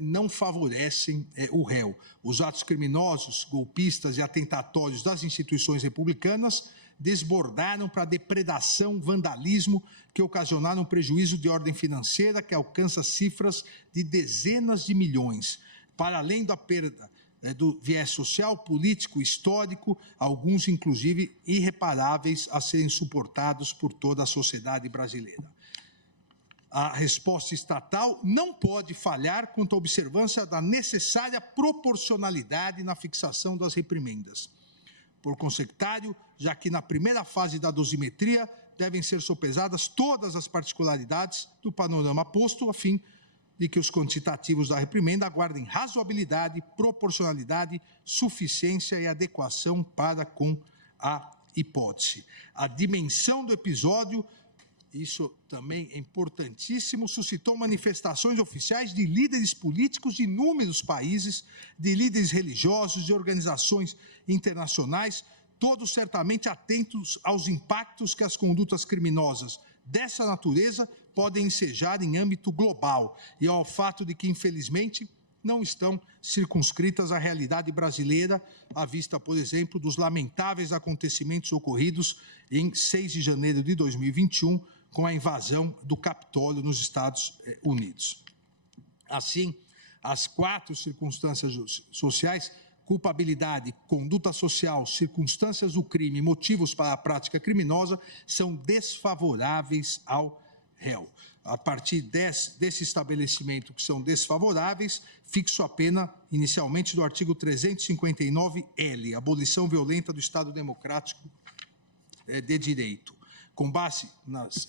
não favorecem o réu. Os atos criminosos, golpistas e atentatórios das instituições republicanas desbordaram para depredação, vandalismo, que ocasionaram prejuízo de ordem financeira que alcança cifras de dezenas de milhões. Para além da perda do viés social, político, histórico, alguns, inclusive, irreparáveis a serem suportados por toda a sociedade brasileira. A resposta estatal não pode falhar quanto à observância da necessária proporcionalidade na fixação das reprimendas. Por consecutário, já que na primeira fase da dosimetria devem ser sopesadas todas as particularidades do panorama posto, a fim de que os quantitativos da reprimenda aguardem razoabilidade, proporcionalidade, suficiência e adequação para com a hipótese. A dimensão do episódio, isso também é importantíssimo, suscitou manifestações oficiais de líderes políticos de inúmeros países, de líderes religiosos, de organizações internacionais, todos certamente atentos aos impactos que as condutas criminosas dessa natureza podem ensejar em âmbito global e ao fato de que, infelizmente, não estão circunscritas à realidade brasileira, à vista, por exemplo, dos lamentáveis acontecimentos ocorridos em 6 de janeiro de 2021, com a invasão do Capitólio nos Estados Unidos. Assim, as 4 circunstâncias sociais, culpabilidade, conduta social, circunstâncias do crime e motivos para a prática criminosa, são desfavoráveis ao réu. A partir desse estabelecimento que são desfavoráveis, fixo a pena inicialmente do artigo 359-L, abolição violenta do Estado Democrático de Direito. Com base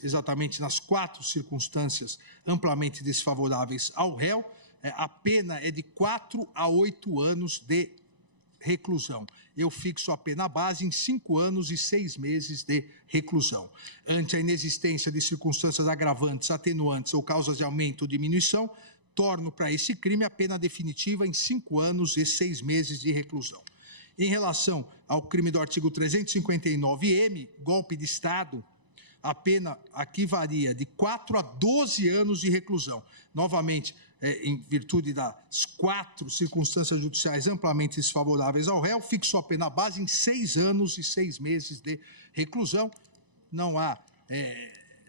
exatamente nas 4 circunstâncias amplamente desfavoráveis ao réu, a pena é de 4 a 8 anos de reclusão. Eu fixo a pena base em 5 anos e 6 meses de reclusão. Ante a inexistência de circunstâncias agravantes, atenuantes ou causas de aumento ou diminuição, torno para esse crime a pena definitiva em 5 anos e 6 meses de reclusão. Em relação ao crime do artigo 359-M, golpe de Estado, a pena aqui varia de 4 a 12 anos de reclusão. Novamente, em virtude das 4 circunstâncias judiciais amplamente desfavoráveis ao réu, fixou a pena base em 6 anos e 6 meses de reclusão. Não há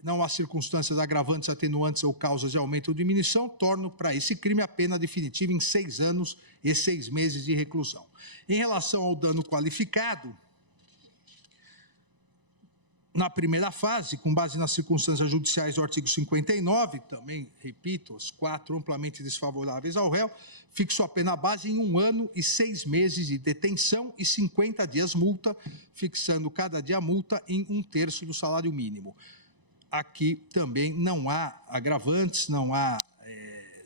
não há circunstâncias agravantes, atenuantes ou causas de aumento ou diminuição, torno para esse crime a pena definitiva em 6 anos e 6 meses de reclusão. Em relação ao dano qualificado, na primeira fase, com base nas circunstâncias judiciais do artigo 59, também, repito, as 4 amplamente desfavoráveis ao réu, fixo a pena base em 1 ano e 6 meses de detenção e 50 dias multa, fixando cada dia multa em 1/3 do salário mínimo. Aqui também não há agravantes, não há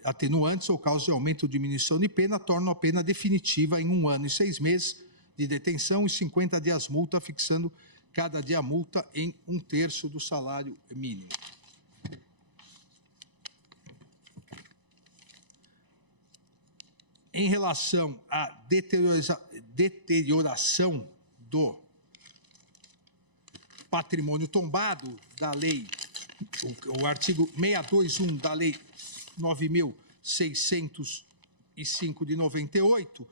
atenuantes ou causa de aumento ou diminuição de pena, tornam a pena definitiva em 1 ano e 6 meses de detenção e 50 dias multa, fixando cada dia multa em 1/3 do salário mínimo. Em relação à deterioração do patrimônio tombado da lei, o artigo 621 da lei 9.605 de 98,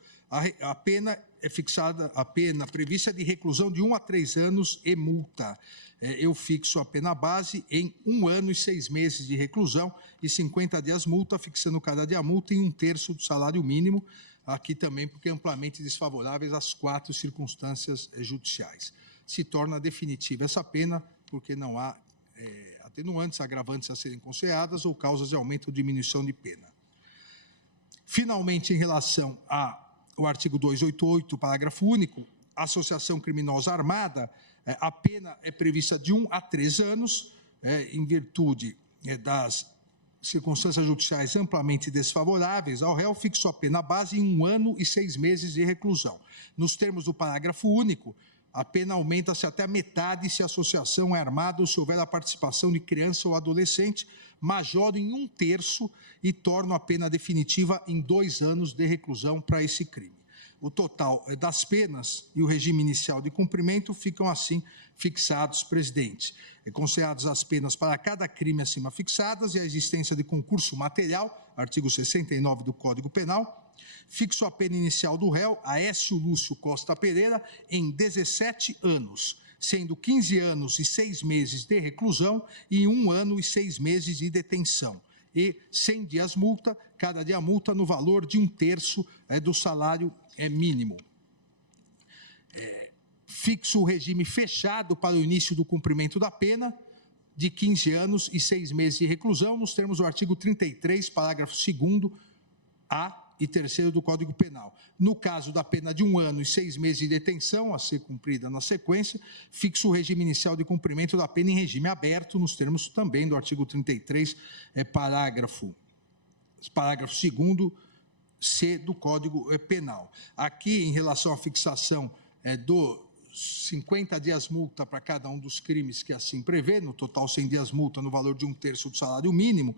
a pena é fixada, a pena prevista é de reclusão de 1 a 3 anos e multa. Eu fixo a pena base em 1 ano e 6 meses de reclusão e 50 dias multa, fixando cada dia multa em 1/3 do salário mínimo, aqui também porque é amplamente desfavoráveis às 4 circunstâncias judiciais. Se torna definitiva essa pena porque não há atenuantes, agravantes a serem consideradas ou causas de aumento ou diminuição de pena. Finalmente, em relação ao artigo 288, parágrafo único, associação criminosa armada, a pena é prevista de 1 a 3 anos, em virtude das circunstâncias judiciais amplamente desfavoráveis ao réu, fixo a pena base em 1 ano e 6 meses de reclusão. Nos termos do parágrafo único, a pena aumenta-se até a metade se a associação é armada ou se houver a participação de criança ou adolescente, majora em 1/3 e torna a pena definitiva em 2 anos de reclusão para esse crime. O total das penas e o regime inicial de cumprimento ficam assim fixados, presidente. Consideradas as penas para cada crime acima fixadas e a existência de concurso material, artigo 69 do Código Penal, fixo a pena inicial do réu, Aécio Lúcio Costa Pereira, em 17 anos, sendo 15 anos e 6 meses de reclusão e 1 ano e 6 meses de detenção. E 100 dias multa, cada dia multa no valor de 1/3 do salário mínimo. Fixo o regime fechado para o início do cumprimento da pena, de 15 anos e 6 meses de reclusão, nos termos do artigo 33, parágrafo 2º, A e 3º do Código Penal. No caso da pena de 1 ano e 6 meses de detenção, a ser cumprida na sequência, fixo o regime inicial de cumprimento da pena em regime aberto, nos termos também do artigo 33, parágrafo 2º, C do Código Penal. Aqui, em relação à fixação dos 50 dias multa para cada um dos crimes que assim prevê, no total 100 dias multa no valor de 1/3 do salário mínimo,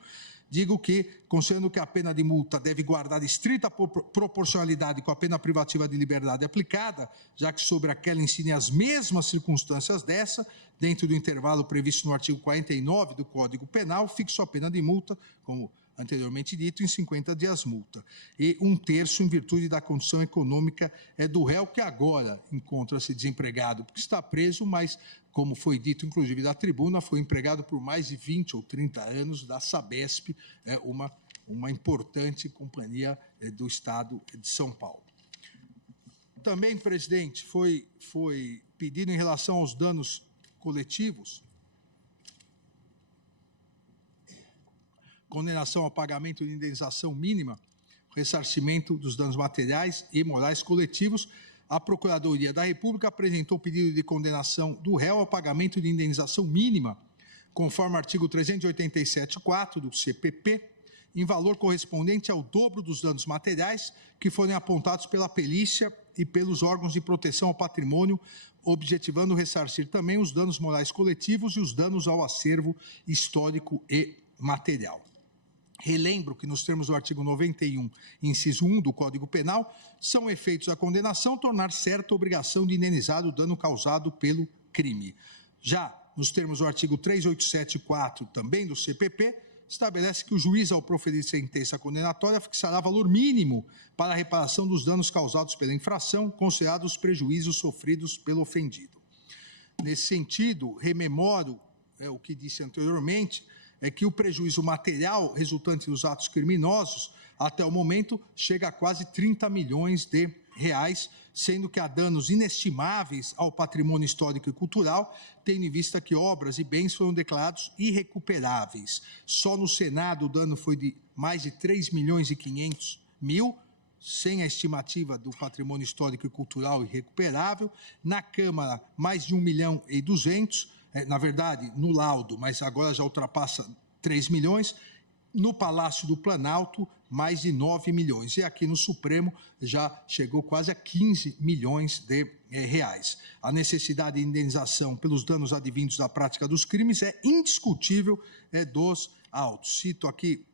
digo que, considerando que a pena de multa deve guardar estrita proporcionalidade com a pena privativa de liberdade aplicada, já que sobre aquela incide as mesmas circunstâncias dessa, dentro do intervalo previsto no artigo 49 do Código Penal, fixo a pena de multa, como anteriormente dito, em 50 dias multa, e 1/3 em virtude da condição econômica do réu, que agora encontra-se desempregado porque está preso, mas, como foi dito, inclusive, da tribuna, foi empregado por mais de 20 ou 30 anos da Sabesp, uma importante companhia do Estado de São Paulo. Também, presidente, foi pedido em relação aos danos coletivos, condenação ao pagamento de indenização mínima, ressarcimento dos danos materiais e morais coletivos. A Procuradoria da República apresentou pedido de condenação do réu ao pagamento de indenização mínima, conforme artigo 387.4 do CPP, em valor correspondente ao dobro dos danos materiais que forem apontados pela perícia e pelos órgãos de proteção ao patrimônio, objetivando ressarcir também os danos morais coletivos e os danos ao acervo histórico e material. Relembro que, nos termos do artigo 91, inciso 1 do Código Penal, são efeitos da condenação tornar certa a obrigação de indenizar o dano causado pelo crime. Já nos termos do artigo 387.4, também do CPP, estabelece que o juiz, ao proferir sentença condenatória, fixará valor mínimo para a reparação dos danos causados pela infração, considerados os prejuízos sofridos pelo ofendido. Nesse sentido, rememoro o que disse anteriormente, é que o prejuízo material resultante dos atos criminosos, até o momento, chega a quase 30 milhões de reais, sendo que há danos inestimáveis ao patrimônio histórico e cultural, tendo em vista que obras e bens foram declarados irrecuperáveis. Só no Senado o dano foi de mais de 3 milhões e 500 mil, sem a estimativa do patrimônio histórico e cultural irrecuperável. Na Câmara, mais de 1 milhão e 200, na verdade, no laudo, mas agora já ultrapassa 3 milhões. No Palácio do Planalto, mais de 9 milhões. E aqui no Supremo já chegou quase a 15 milhões de reais. A necessidade de indenização pelos danos advindos da prática dos crimes é indiscutível dos autos. Cito aqui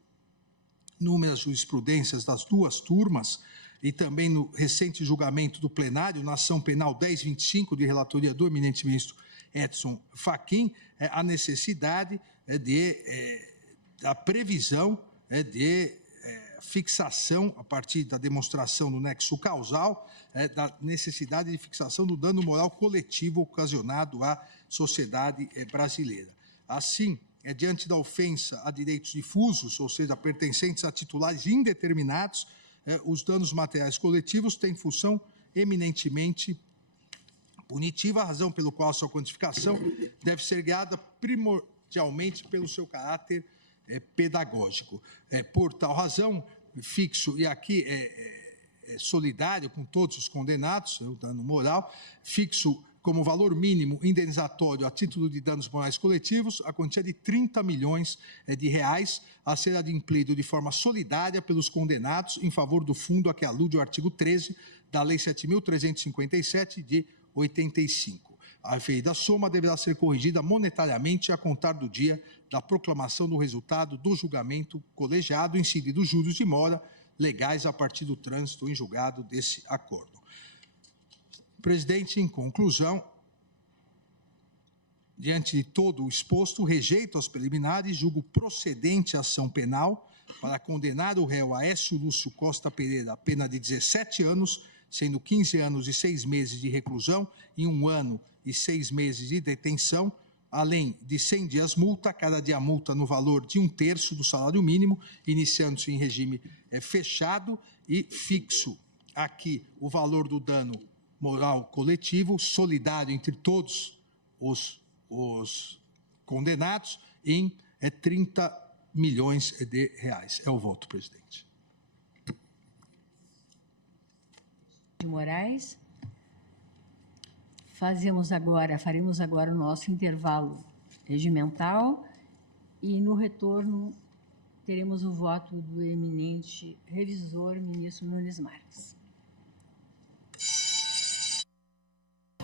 inúmeras jurisprudências das duas turmas e também no recente julgamento do plenário, na ação penal 1025, de relatoria do eminente ministro Edson Fachin, a necessidade da previsão de fixação, a partir da demonstração do nexo causal, da necessidade de fixação do dano moral coletivo ocasionado à sociedade brasileira. Assim, diante da ofensa a direitos difusos, ou seja, pertencentes a titulares indeterminados, os danos materiais coletivos têm função eminentemente punitiva, a razão pelo qual sua quantificação deve ser guiada primordialmente pelo seu caráter pedagógico. Por tal razão, fixo, e aqui solidário com todos os condenados, o dano moral, fixo como valor mínimo indenizatório a título de danos morais coletivos a quantia de 30 milhões de reais a ser adimplido de forma solidária pelos condenados em favor do fundo a que alude o artigo 13 da Lei 7.357 de 85. A referida soma deverá ser corrigida monetariamente a contar do dia da proclamação do resultado do julgamento colegiado, incididos juros de mora legais a partir do trânsito em julgado desse acordo. Presidente, em conclusão, diante de todo o exposto, rejeito as preliminares, julgo procedente a ação penal para condenar o réu Aécio Lúcio Costa Pereira a pena de 17 anos, sendo 15 anos e 6 meses de reclusão e 1 ano e 6 meses de detenção, além de 100 dias multa, cada dia multa no valor de 1/3 do salário mínimo, iniciando-se em regime fechado, e fixo aqui o valor do dano moral coletivo, solidário entre todos os condenados, em 30 milhões de reais. É o voto, presidente. De Moraes. Faremos agora o nosso intervalo regimental e, no retorno, teremos o voto do eminente revisor, ministro Nunes Marques.